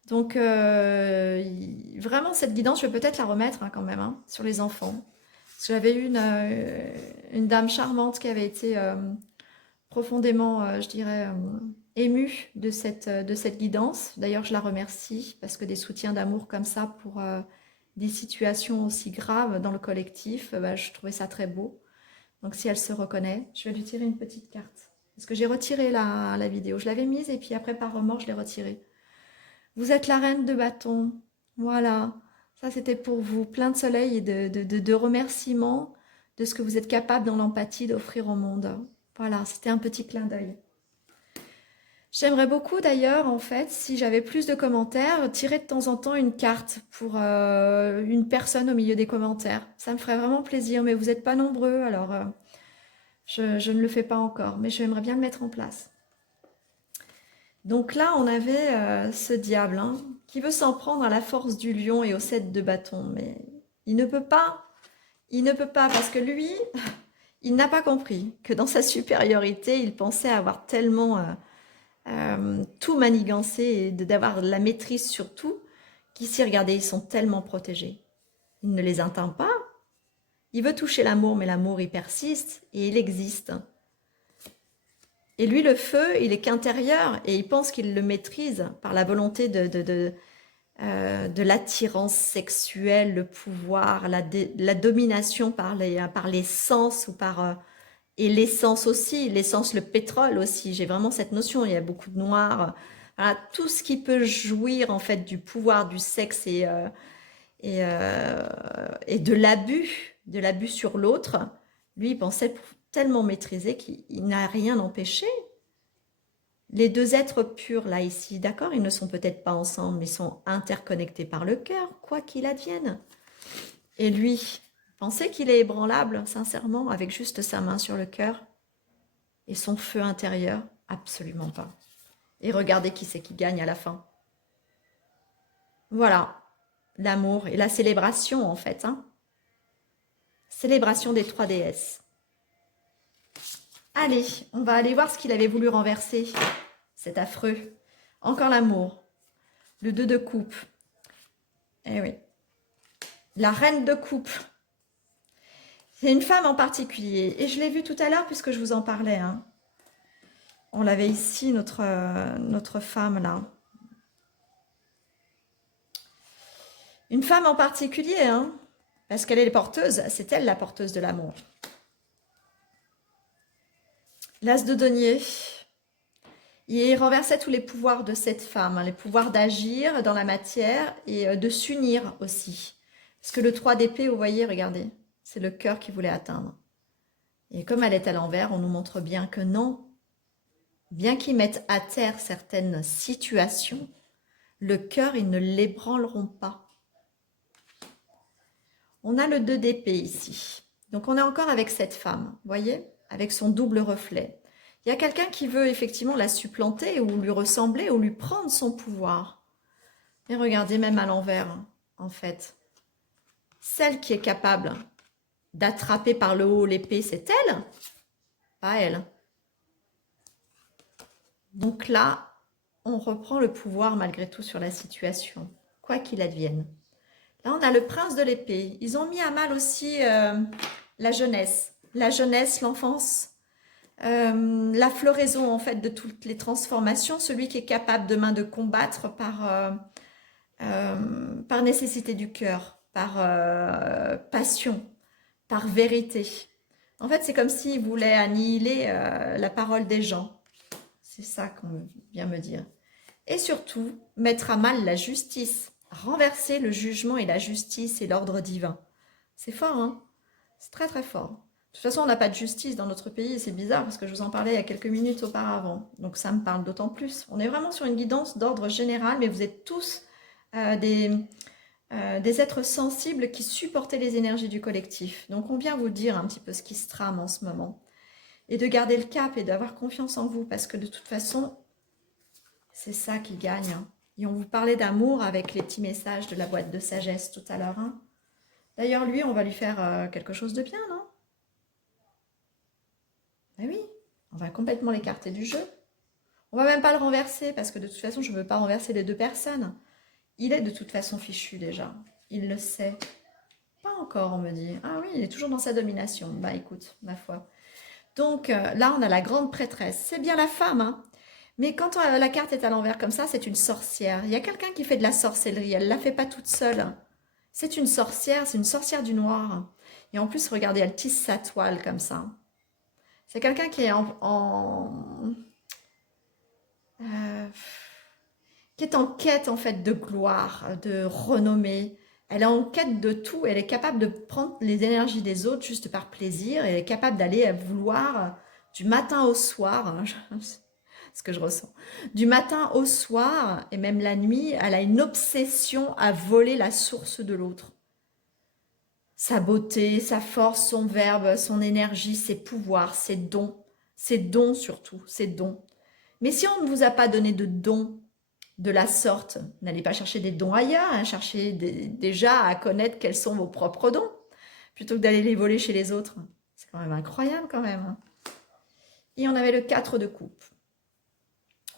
Donc, vraiment, cette guidance, je vais peut-être la remettre hein, quand même hein, sur les enfants. Parce que j'avais eu une dame charmante qui avait été profondément, je dirais, émue de cette guidance. D'ailleurs, je la remercie parce que des soutiens d'amour comme ça pour des situations aussi graves dans le collectif, bah, je trouvais ça très beau. Donc, si elle se reconnaît, je vais lui tirer une petite carte. Parce que j'ai retiré la vidéo. Je l'avais mise et puis après, par remords, je l'ai retirée. Vous êtes la reine de bâton. Voilà. Ça, c'était pour vous. Plein de soleil et de remerciements de ce que vous êtes capable dans l'empathie d'offrir au monde. Voilà, c'était un petit clin d'œil. J'aimerais beaucoup d'ailleurs, en fait, si j'avais plus de commentaires, tirer de temps en temps une carte pour une personne au milieu des commentaires. Ça me ferait vraiment plaisir, mais vous n'êtes pas nombreux, alors je ne le fais pas encore, mais j'aimerais bien le mettre en place. Donc là, on avait ce diable hein, qui veut s'en prendre à la force du lion et au 7 de bâton, mais il ne peut pas. Il ne peut pas parce que lui, il n'a pas compris que dans sa supériorité, il pensait avoir tellement tout manigancé et d'avoir la maîtrise sur tout qu'ici, regardez, ils sont tellement protégés. Il ne les atteint pas. Il veut toucher l'amour, mais l'amour, il persiste et il existe. Et lui, le feu, il est qu'intérieur et il pense qu'il le maîtrise par la volonté de l'attirance sexuelle, le pouvoir, la domination par les sens ou et l'essence aussi, l'essence, le pétrole aussi. J'ai vraiment cette notion, il y a beaucoup de noir. Voilà, tout ce qui peut jouir en fait du pouvoir, du sexe et de l'abus sur l'autre. Lui, il pensait tellement maîtriser qu'il n'a rien empêché. Les deux êtres purs, là, ici, d'accord, ils ne sont peut-être pas ensemble, mais sont interconnectés par le cœur, quoi qu'il advienne. Et lui, pensez qu'il est ébranlable, sincèrement, avec juste sa main sur le cœur et son feu intérieur? Absolument pas. Et regardez qui c'est qui gagne à la fin. Voilà, l'amour et la célébration, en fait. Hein. Célébration des trois déesses. Allez, on va aller voir ce qu'il avait voulu renverser. C'est affreux. Encore l'amour. Le 2 de coupe. Eh oui. La reine de coupe. C'est une femme en particulier. Et je l'ai vue tout à l'heure puisque je vous en parlais. Hein. On l'avait ici, notre femme là. Une femme en particulier, hein, parce qu'elle est porteuse. C'est elle la porteuse de l'amour. L'as de denier. Il renversait tous les pouvoirs de cette femme, hein, les pouvoirs d'agir dans la matière et de s'unir aussi. Parce que le 3 d'épée, vous voyez, regardez, c'est le cœur qu'il voulait atteindre. Et comme elle est à l'envers, on nous montre bien que non. Bien qu'ils mettent à terre certaines situations, le cœur, ils ne l'ébranleront pas. On a le 2 d'épée ici. Donc on est encore avec cette femme, vous voyez, avec son double reflet. Il y a quelqu'un qui veut effectivement la supplanter ou lui ressembler ou lui prendre son pouvoir. Et regardez, même à l'envers, en fait. Celle qui est capable d'attraper par le haut l'épée, c'est elle, pas elle. Donc là, on reprend le pouvoir malgré tout sur la situation, quoi qu'il advienne. Là, on a le prince de l'épée. Ils ont mis à mal aussi la jeunesse. La jeunesse, l'enfance, la floraison en fait de toutes les transformations. Celui qui est capable demain de combattre par nécessité du cœur, par passion, par vérité. En fait, c'est comme s'il voulait annihiler la parole des gens. C'est ça qu'on vient me dire. Et surtout, mettre à mal la justice, renverser le jugement et la justice et l'ordre divin. C'est fort, hein? C'est très très fort. De toute façon, on n'a pas de justice dans notre pays et c'est bizarre parce que je vous en parlais il y a quelques minutes auparavant. Donc ça me parle d'autant plus. On est vraiment sur une guidance d'ordre général, mais vous êtes tous des êtres sensibles qui supportez les énergies du collectif. Donc on vient vous dire un petit peu ce qui se trame en ce moment. Et de garder le cap et d'avoir confiance en vous parce que de toute façon, c'est ça qui gagne. Hein. Et on vous parlait d'amour avec les petits messages de la boîte de sagesse tout à l'heure. Hein. D'ailleurs, lui, on va lui faire quelque chose de bien, non? Ben oui, on va complètement l'écarter du jeu. On va même pas le renverser parce que de toute façon, je ne veux pas renverser les deux personnes. Il est de toute façon fichu déjà. Il le sait. Pas encore, on me dit. Ah oui, il est toujours dans sa domination. Bah écoute, ma foi. Donc là, on a la grande prêtresse. C'est bien la femme, hein. Mais quand la carte est à l'envers comme ça, c'est une sorcière. Il y a quelqu'un qui fait de la sorcellerie. Elle ne la fait pas toute seule. C'est une sorcière du noir. Et en plus, regardez, elle tisse sa toile comme ça. C'est quelqu'un qui est euh, qui est en quête en fait de gloire, de renommée. Elle est en quête de tout. Elle est capable de prendre les énergies des autres juste par plaisir. Elle est capable d'aller vouloir du matin au soir. Hein, ce que je ressens. Du matin au soir et même la nuit, elle a une obsession à voler la source de l'autre. Sa beauté, sa force, son verbe, son énergie, ses pouvoirs, ses dons surtout, ses dons. Mais si on ne vous a pas donné de dons de la sorte, n'allez pas chercher des dons ailleurs, hein, cherchez déjà à connaître quels sont vos propres dons, plutôt que d'aller les voler chez les autres. C'est quand même incroyable quand même. Hein. Et on avait le 4 de coupe.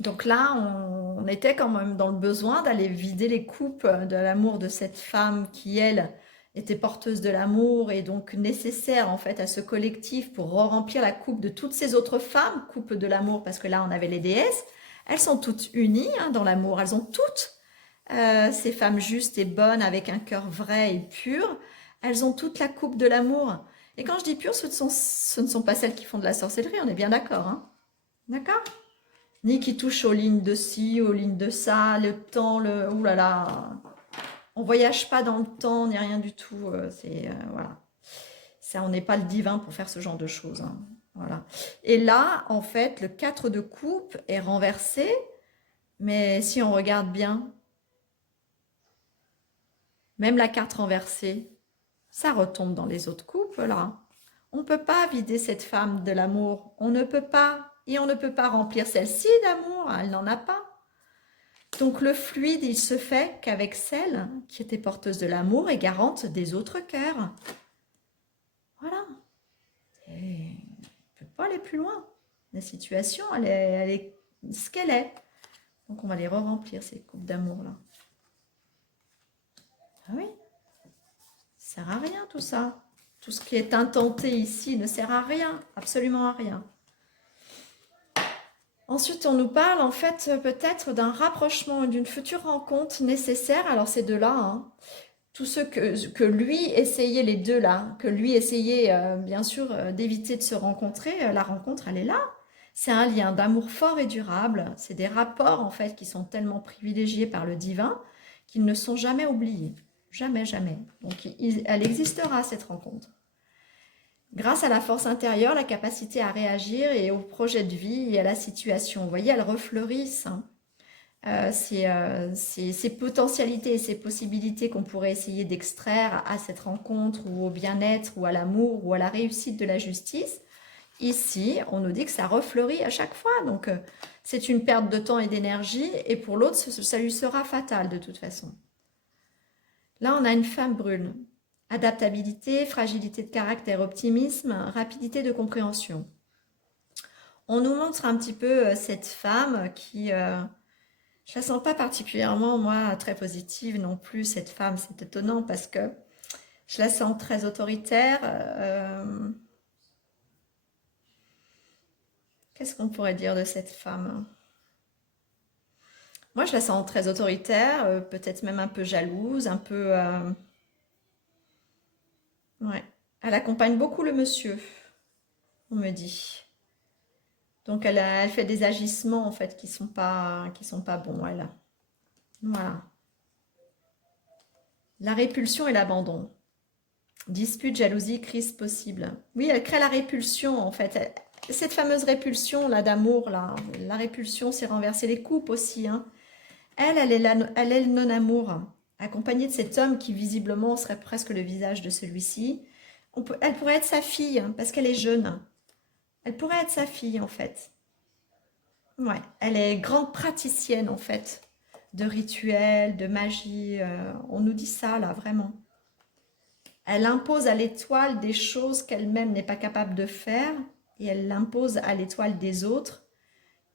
Donc là, on était quand même dans le besoin d'aller vider les coupes de l'amour de cette femme qui, elle, était porteuse de l'amour et donc nécessaire en fait à ce collectif pour remplir la coupe de toutes ces autres femmes, coupe de l'amour, parce que là, on avait les déesses. Elles sont toutes unies hein, dans l'amour. Elles ont toutes, ces femmes justes et bonnes avec un cœur vrai et pur, elles ont toute la coupe de l'amour. Et quand je dis pure, ce ne sont pas celles qui font de la sorcellerie, on est bien d'accord. Hein, d'accord ? Ni qui touche aux lignes de ci, aux lignes de ça, le temps, le... Ouh là là. On voyage pas dans le temps, ni rien du tout. Voilà. Ça, on n'est pas le divin pour faire ce genre de choses. Hein. Voilà. Et là, en fait, le 4 de coupe est renversé. Mais si on regarde bien, même la carte renversée, ça retombe dans les autres coupes, là. On ne peut pas vider cette femme de l'amour. On ne peut pas. Et on ne peut pas remplir celle-ci d'amour. Elle n'en a pas. Donc le fluide, il se fait qu'avec celle qui était porteuse de l'amour et garante des autres cœurs. Voilà. Et on ne peut pas aller plus loin. La situation, elle est ce qu'elle est. Donc on va les re-remplir, ces coupes d'amour-là. Ah oui. Ça ne sert à rien tout ça. Tout ce qui est intenté ici ne sert à rien, absolument à rien. Ensuite, on nous parle en fait peut-être d'un rapprochement, d'une future rencontre nécessaire. Alors ces deux-là, hein, tous ceux que lui essayait, les deux là, que lui essayait bien sûr d'éviter de se rencontrer, la rencontre elle est là. C'est un lien d'amour fort et durable. C'est des rapports en fait qui sont tellement privilégiés par le divin qu'ils ne sont jamais oubliés. Jamais, jamais. Donc elle existera cette rencontre. Grâce à la force intérieure, la capacité à réagir et au projet de vie et à la situation. Vous voyez, elles refleurissent hein. Ces potentialités et ces possibilités qu'on pourrait essayer d'extraire à cette rencontre ou au bien-être ou à l'amour ou à la réussite de la justice. Ici, on nous dit que ça refleurit à chaque fois. Donc, c'est une perte de temps et d'énergie et pour l'autre, ça lui sera fatal de toute façon. Là, on a une femme brune. Adaptabilité, fragilité de caractère, optimisme, rapidité de compréhension. On nous montre un petit peu cette femme qui Je la sens pas particulièrement, moi, très positive non plus, cette femme. C'est étonnant parce que je la sens très autoritaire. Qu'est-ce qu'on pourrait dire de cette femme? Moi, je la sens très autoritaire, peut-être même un peu jalouse, un peu... ouais. Elle accompagne beaucoup le monsieur, on me dit. Donc, elle fait des agissements, en fait, qui sont pas bons, elle. Voilà. La répulsion et l'abandon. Dispute, jalousie, crise possible. Oui, elle crée la répulsion, en fait. Cette fameuse répulsion, là, d'amour, là. La répulsion, c'est renverser les coupes aussi, hein. Elle est le non-amour, accompagnée de cet homme qui visiblement serait presque le visage de celui-ci. Elle pourrait être sa fille, hein, parce qu'elle est jeune. Elle pourrait être sa fille, en fait. Ouais, elle est grande praticienne, en fait, de rituels, de magie. On nous dit ça, là, vraiment. Elle impose à l'étoile des choses qu'elle-même n'est pas capable de faire, et elle l'impose à l'étoile des autres.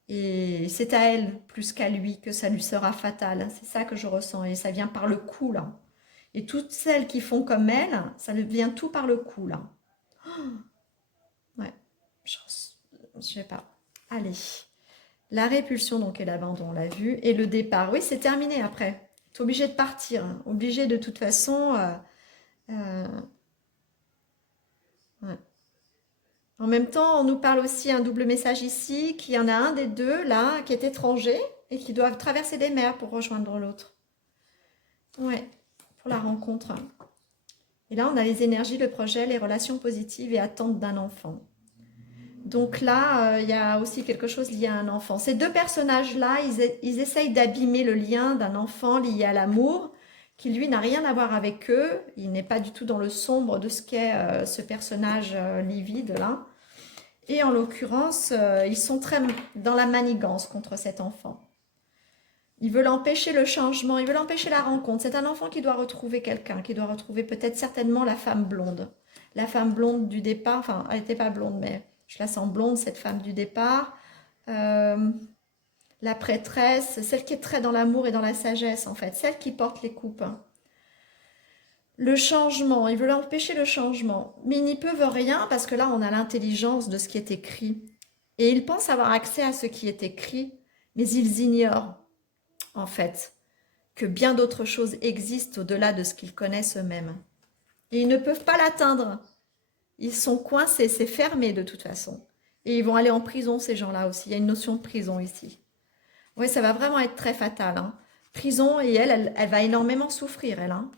Et c'est à elle, plus qu'à lui, que ça lui sera fatal. C'est ça que je ressens. Et ça vient par le coup, là. Et toutes celles qui font comme elle, ça vient tout par le coup, là. Ouais, je sais pas. Allez. La répulsion, donc, et l'abandon, on l'a vu. Et le départ, oui, c'est terminé après. Tu es obligé de partir, hein. Obligé de toute façon. Euh, ouais. En même temps, on nous parle aussi un double message ici, qu'il y en a un des deux, là, qui est étranger et qui doit traverser des mers pour rejoindre l'autre. Ouais, pour la rencontre. Et là, on a les énergies, le projet, les relations positives et attentes d'un enfant. Donc là, il y a aussi quelque chose lié à un enfant. Ces deux personnages-là, ils essayent d'abîmer le lien d'un enfant lié à l'amour, qui lui n'a rien à voir avec eux. Il n'est pas du tout dans le sombre de ce qu'est ce personnage livide là. Et en l'occurrence, ils sont très dans la manigance contre cet enfant. Ils veulent empêcher le changement, ils veulent empêcher la rencontre. C'est un enfant qui doit retrouver quelqu'un, qui doit retrouver peut-être certainement la femme blonde. La femme blonde du départ, enfin, elle n'était pas blonde, mais je la sens blonde, cette femme du départ. Euh, la prêtresse, celle qui est très dans l'amour et dans la sagesse, en fait, celle qui porte les coupes. Le changement, ils veulent empêcher le changement, mais ils n'y peuvent rien parce que là, on a l'intelligence de ce qui est écrit. Et ils pensent avoir accès à ce qui est écrit, mais ils ignorent, en fait, que bien d'autres choses existent au-delà de ce qu'ils connaissent eux-mêmes. Et ils ne peuvent pas l'atteindre. Ils sont coincés, c'est fermé de toute façon. Et ils vont aller en prison, ces gens-là aussi. Il y a une notion de prison ici. Oui, ça va vraiment être très fatal, hein. Prison, et elle va énormément souffrir, elle, hein.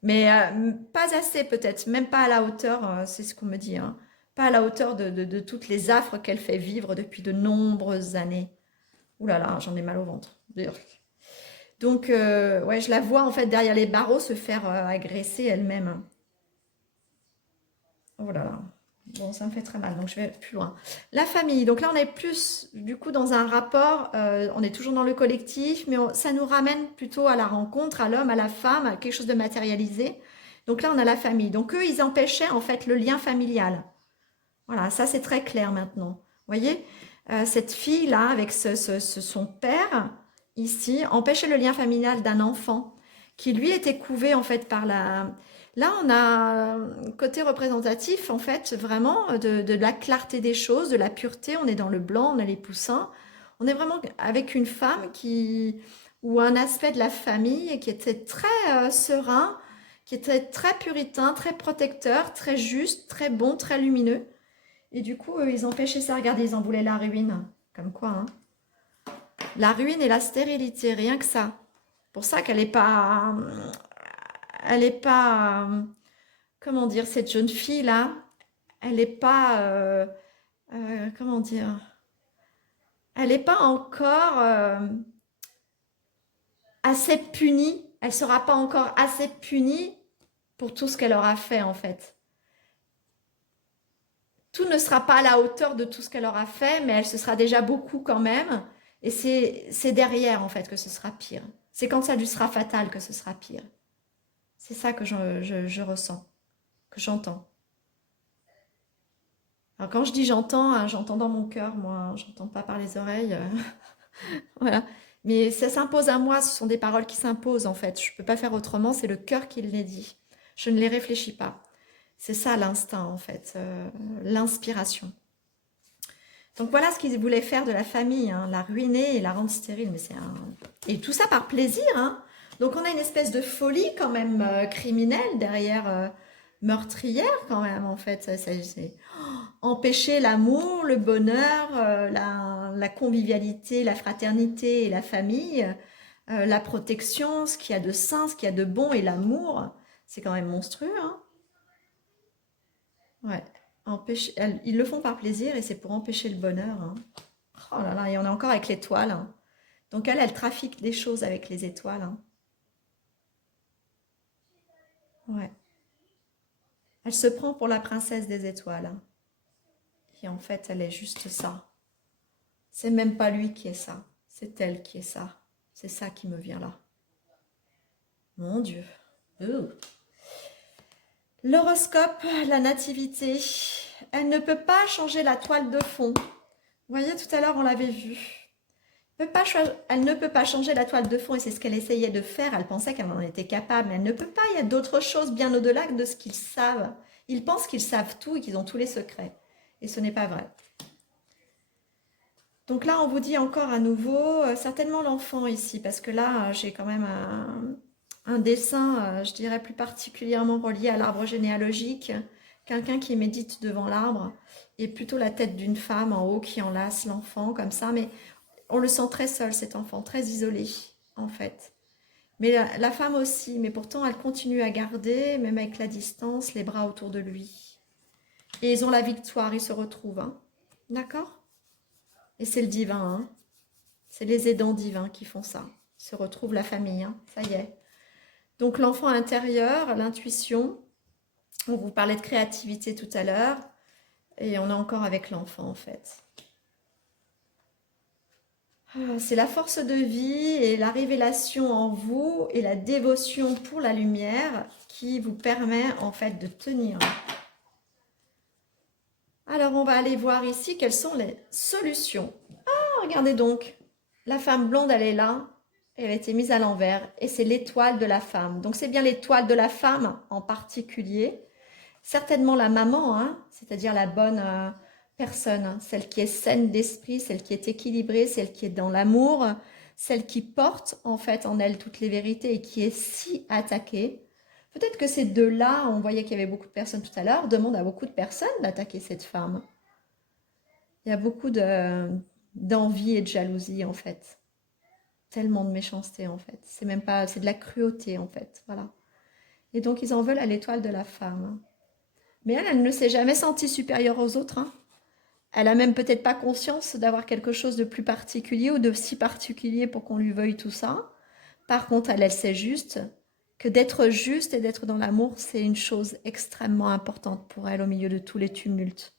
Mais pas assez peut-être, même pas à la hauteur, c'est ce qu'on me dit, hein. Pas à la hauteur de toutes les affres qu'elle fait vivre depuis de nombreuses années. Ouh là là, j'en ai mal au ventre. Donc, ouais, je la vois en fait derrière les barreaux se faire agresser elle-même. Oh là là. Bon, ça me fait très mal, donc je vais plus loin. La famille. Donc là, on est plus du coup dans un rapport, on est toujours dans le collectif, mais ça nous ramène plutôt à la rencontre, à l'homme, à la femme, à quelque chose de matérialisé. Donc là, on a la famille. Donc eux, ils empêchaient en fait le lien familial. Voilà, ça c'est très clair maintenant. Vous voyez, cette fille-là, avec son père, ici, empêchait le lien familial d'un enfant qui, lui, était couvé, en fait, par la... Là, on a un côté représentatif, en fait, vraiment, de la clarté des choses, de la pureté. On est dans le blanc, on a les poussins. On est vraiment avec une femme qui... ou un aspect de la famille qui était très serein, qui était très puritain, très protecteur, très juste, très bon, très lumineux. Et du coup, ils empêchaient ça. Regardez, ils en voulaient la ruine. Comme quoi, hein. La ruine et la stérilité, rien que ça. Pour ça qu'elle n'est pas... Elle n'est pas... comment dire, cette jeune fille-là, elle n'est pas... comment dire, elle n'est pas encore assez punie. Elle ne sera pas encore assez punie pour tout ce qu'elle aura fait, en fait. Tout ne sera pas à la hauteur de tout ce qu'elle aura fait, mais elle se sera déjà beaucoup quand même. Et c'est derrière, en fait, que ce sera pire. C'est quand ça lui sera fatal que ce sera pire. C'est ça que je ressens, que j'entends. Alors quand je dis j'entends, hein, j'entends dans mon cœur, moi, hein, j'entends pas par les oreilles. Voilà. Mais ça s'impose à moi, ce sont des paroles qui s'imposent en fait. Je ne peux pas faire autrement, c'est le cœur qui les dit. Je ne les réfléchis pas. C'est ça l'instinct en fait, l'inspiration. Donc voilà ce qu'ils voulaient faire de la famille, hein, la ruiner et la rendre stérile. Mais et tout ça par plaisir. Hein. Donc on a une espèce de folie quand même criminelle derrière meurtrière quand même en fait. C'est empêcher l'amour, le bonheur, la convivialité, la fraternité et la famille, la protection, ce qu'il y a de sain, ce qu'il y a de bon et l'amour. C'est quand même monstrueux. Hein. Ouais. Ils le font par plaisir et c'est pour empêcher le bonheur. Hein. Oh là là, et on est encore avec l'étoile. Hein. Donc elle trafique des choses avec les étoiles. Hein. Ouais. Elle se prend pour la princesse des étoiles. Hein. Et en fait, elle est juste ça. C'est même pas lui qui est ça. C'est elle qui est ça. C'est ça qui me vient là. Mon Dieu. Ouh. L'horoscope, la nativité. Elle ne peut pas changer la toile de fond. Vous voyez, tout à l'heure, on l'avait vu. Elle ne peut pas changer la toile de fond et c'est ce qu'elle essayait de faire. Elle pensait qu'elle en était capable, mais elle ne peut pas. Il y a d'autres choses bien au-delà de ce qu'ils savent. Ils pensent qu'ils savent tout et qu'ils ont tous les secrets. Et ce n'est pas vrai. Donc là, on vous dit encore à nouveau, certainement l'enfant ici, parce que là, j'ai quand même un dessin, je dirais plus particulièrement relié à l'arbre généalogique. Quelqu'un qui médite devant l'arbre et plutôt la tête d'une femme en haut qui enlace l'enfant comme ça. Mais on le sent très seul, cet enfant, très isolé, en fait. Mais la femme aussi, mais pourtant, elle continue à garder, même avec la distance, les bras autour de lui. Et ils ont la victoire, ils se retrouvent. Hein. D'accord? Et c'est le divin, hein. C'est les aidants divins qui font ça. Ils se retrouvent la famille, hein. Ça y est. Donc l'enfant intérieur, l'intuition, on vous parlait de créativité tout à l'heure, et on est encore avec l'enfant, en fait. C'est la force de vie et la révélation en vous et la dévotion pour la lumière qui vous permet en fait de tenir. Alors on va aller voir ici quelles sont les solutions. Ah, regardez donc, la femme blonde elle est là, elle a été mise à l'envers et c'est l'étoile de la femme. Donc c'est bien l'étoile de la femme en particulier. Certainement la maman, hein, c'est-à-dire la bonne personne, hein, celle qui est saine d'esprit, celle qui est équilibrée, celle qui est dans l'amour, celle qui porte en fait en elle toutes les vérités et qui est si attaquée. Peut-être que ces deux-là, on voyait qu'il y avait beaucoup de personnes tout à l'heure, demandent à beaucoup de personnes d'attaquer cette femme. Il y a beaucoup d'envie et de jalousie en fait. Tellement de méchanceté en fait. C'est même pas, c'est de la cruauté en fait. Voilà. Et donc ils en veulent à l'étoile de la femme. Mais elle ne s'est jamais sentie supérieure aux autres. Hein. Elle a même peut-être pas conscience d'avoir quelque chose de plus particulier ou de si particulier pour qu'on lui veuille tout ça. Par contre, elle sait juste que d'être juste et d'être dans l'amour, c'est une chose extrêmement importante pour elle au milieu de tous les tumultes.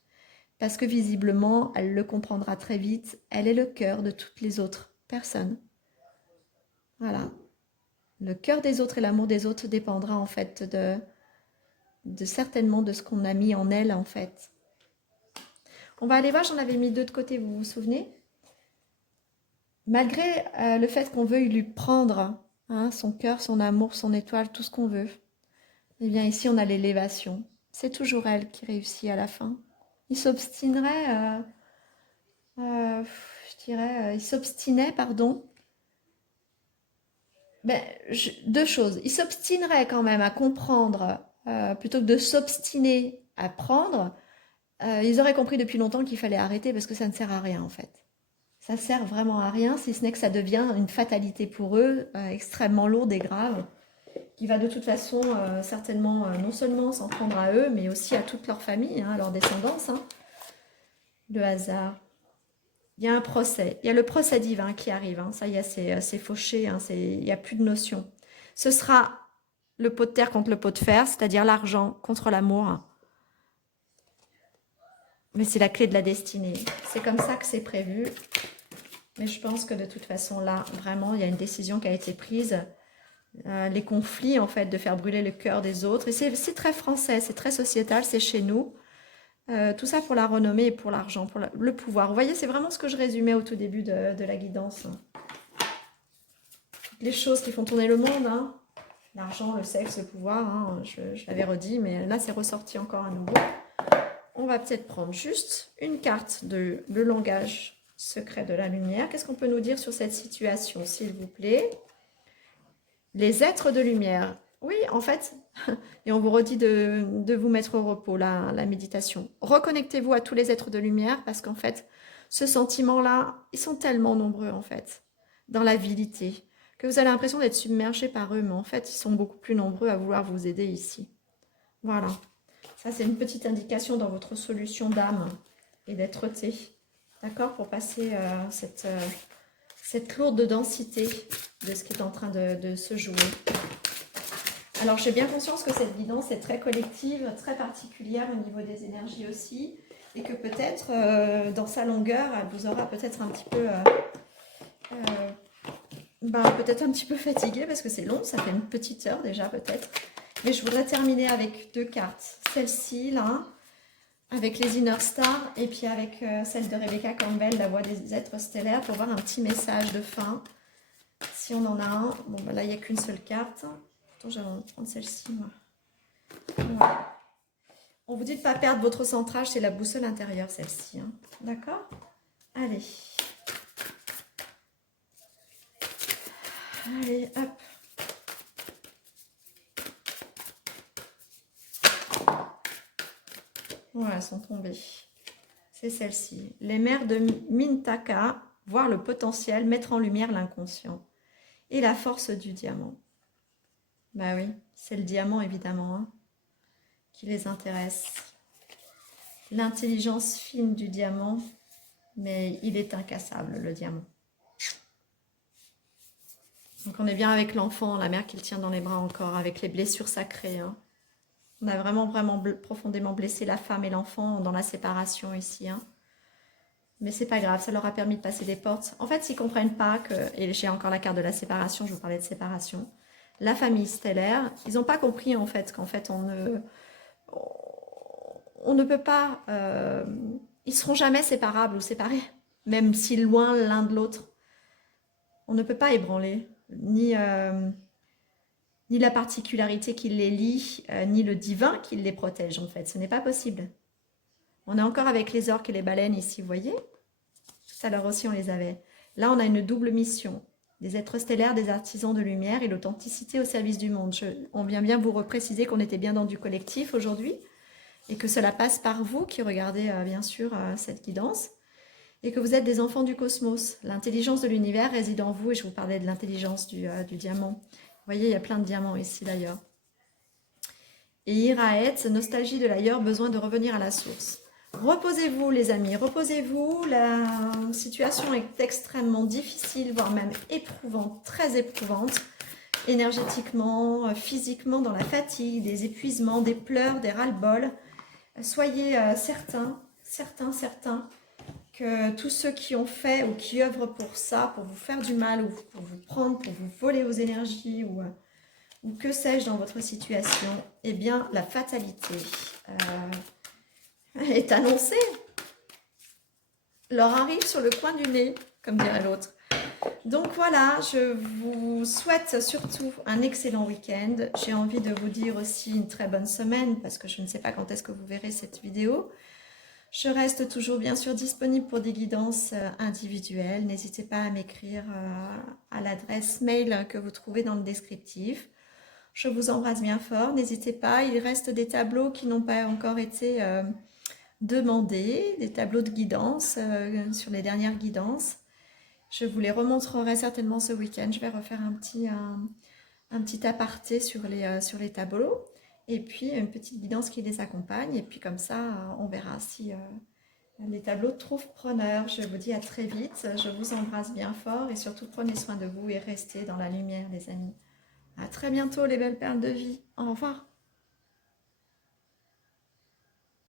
Parce que visiblement, elle le comprendra très vite, elle est le cœur de toutes les autres personnes. Voilà. Le cœur des autres et l'amour des autres dépendra en fait certainement de ce qu'on a mis en elle en fait. On va aller voir, j'en avais mis deux de côté, vous vous souvenez? Malgré le fait qu'on veuille lui prendre hein, son cœur, son amour, son étoile, tout ce qu'on veut, eh bien ici on a l'élévation. C'est toujours elle qui réussit à la fin. Il s'obstinerait, je dirais, il s'obstinait, pardon. Ben, deux choses. Il s'obstinerait quand même à comprendre, plutôt que de s'obstiner à prendre. Ils auraient compris depuis longtemps qu'il fallait arrêter parce que ça ne sert à rien en fait. Ça sert vraiment à rien, si ce n'est que ça devient une fatalité pour eux, extrêmement lourde et grave, qui va de toute façon certainement non seulement s'en prendre à eux, mais aussi à toute leur famille, hein, à leur descendance. Hein. Le hasard. Il y a un procès, il y a le procès divin qui arrive, hein. Ça y est, c'est fauché, hein, il n'y a plus de notion. Ce sera le pot de terre contre le pot de fer, c'est-à-dire l'argent contre l'amour. Mais c'est la clé de la destinée. C'est comme ça que c'est prévu. Mais je pense que de toute façon, là, vraiment, il y a une décision qui a été prise. Les conflits, en fait, de faire brûler le cœur des autres. Et c'est très français, c'est très sociétal, c'est chez nous. Tout ça pour la renommée et pour l'argent, pour le pouvoir. Vous voyez, c'est vraiment ce que je résumais au tout début de la guidance. toutes les choses qui font tourner le monde, hein. L'argent, le sexe, le pouvoir, hein, je l'avais redit, mais là c'est ressorti encore à nouveau. On va peut-être prendre juste une carte de le langage secret de la lumière. Qu'est-ce qu'on peut nous dire sur cette situation, s'il vous plaît? Les êtres de lumière. Oui, en fait, et on vous redit de vous mettre au repos, la méditation. Reconnectez-vous à tous les êtres de lumière parce qu'en fait, ce sentiment-là, ils sont tellement nombreux en fait, dans la vilité, que vous avez l'impression d'être submergé par eux, mais en fait, ils sont beaucoup plus nombreux à vouloir vous aider ici. Voilà. Ça, c'est une petite indication dans votre solution d'âme et d'être-té. D'accord? Pour passer cette lourde densité de ce qui est en train de se jouer. Alors, j'ai bien conscience que cette guidance est très collective, très particulière au niveau des énergies aussi, et que peut-être, dans sa longueur, elle vous aura peut-être un petit peu... peut-être un petit peu fatigué, parce que c'est long, ça fait une petite heure déjà peut-être. Mais je voudrais terminer avec deux cartes. Celle-ci, là, avec les Inner Stars, et puis avec celle de Rebecca Campbell, la voix des êtres stellaires, pour voir un petit message de fin. Si on en a un. Bon, là, il n'y a qu'une seule carte. Attends, j'avais envie de prendre celle-ci, moi. Voilà. On vous dit de ne pas perdre votre centrage, c'est la boussole intérieure, celle-ci. Hein. D'accord? Allez. Allez, hop. Voilà, elles sont tombées. C'est celle-ci. Les mères de Mintaka, voir le potentiel, mettre en lumière l'inconscient. Et la force du diamant. Bah oui, c'est le diamant évidemment hein, qui les intéresse. L'intelligence fine du diamant, mais il est incassable le diamant. Donc on est bien avec l'enfant, la mère qui le tient dans les bras encore, avec les blessures sacrées. Hein. On a vraiment profondément blessé la femme et l'enfant dans la séparation ici. Hein. Mais c'est pas grave, ça leur a permis de passer des portes. En fait, s'ils ne comprennent pas que, et j'ai encore la carte de la séparation, je vous parlais de séparation, la famille stellaire, ils n'ont pas compris en fait qu'en fait on ne peut pas, ils seront jamais séparables ou séparés, même si loin l'un de l'autre. On ne peut pas ébranler ni la particularité qui les lie, ni le divin qui les protège en fait. Ce n'est pas possible. On est encore avec les orques et les baleines ici, vous voyez? Tout à l'heure aussi on les avait. Là on a une double mission. Des êtres stellaires, des artisans de lumière et l'authenticité au service du monde. On vient bien vous repréciser qu'on était bien dans du collectif aujourd'hui et que cela passe par vous qui regardez bien sûr cette guidance et que vous êtes des enfants du cosmos. L'intelligence de l'univers réside en vous et je vous parlais de l'intelligence du diamant. Vous voyez, il y a plein de diamants ici d'ailleurs. Et Iraet, nostalgie de l'ailleurs, besoin de revenir à la source. Reposez-vous les amis, reposez-vous, la situation est extrêmement difficile, voire même éprouvante, très éprouvante, énergétiquement, physiquement, dans la fatigue, des épuisements, des pleurs, des ras-le-bol. Soyez certains que tous ceux qui ont fait ou qui œuvrent pour ça, pour vous faire du mal ou pour vous prendre, pour vous voler vos énergies ou que sais-je dans votre situation, eh bien la fatalité est annoncée, leur arrive sur le coin du nez, comme dirait l'autre. Donc voilà, je vous souhaite surtout un excellent week-end. J'ai envie de vous dire aussi une très bonne semaine, parce que je ne sais pas quand est-ce que vous verrez cette vidéo. Je reste toujours bien sûr disponible pour des guidances individuelles. N'hésitez pas à m'écrire à l'adresse mail que vous trouvez dans le descriptif. Je vous embrasse bien fort. N'hésitez pas, il reste des tableaux qui n'ont pas encore été demandés, des tableaux de guidance sur les dernières guidances. Je vous les remontrerai certainement ce week-end. Je vais refaire un petit aparté sur les tableaux. Et puis une petite guidance qui les accompagne. Et puis comme ça, on verra si les tableaux trouvent preneur. Je vous dis à très vite. Je vous embrasse bien fort. Et surtout, prenez soin de vous et restez dans la lumière, les amis. À très bientôt, les belles perles de vie. Au revoir.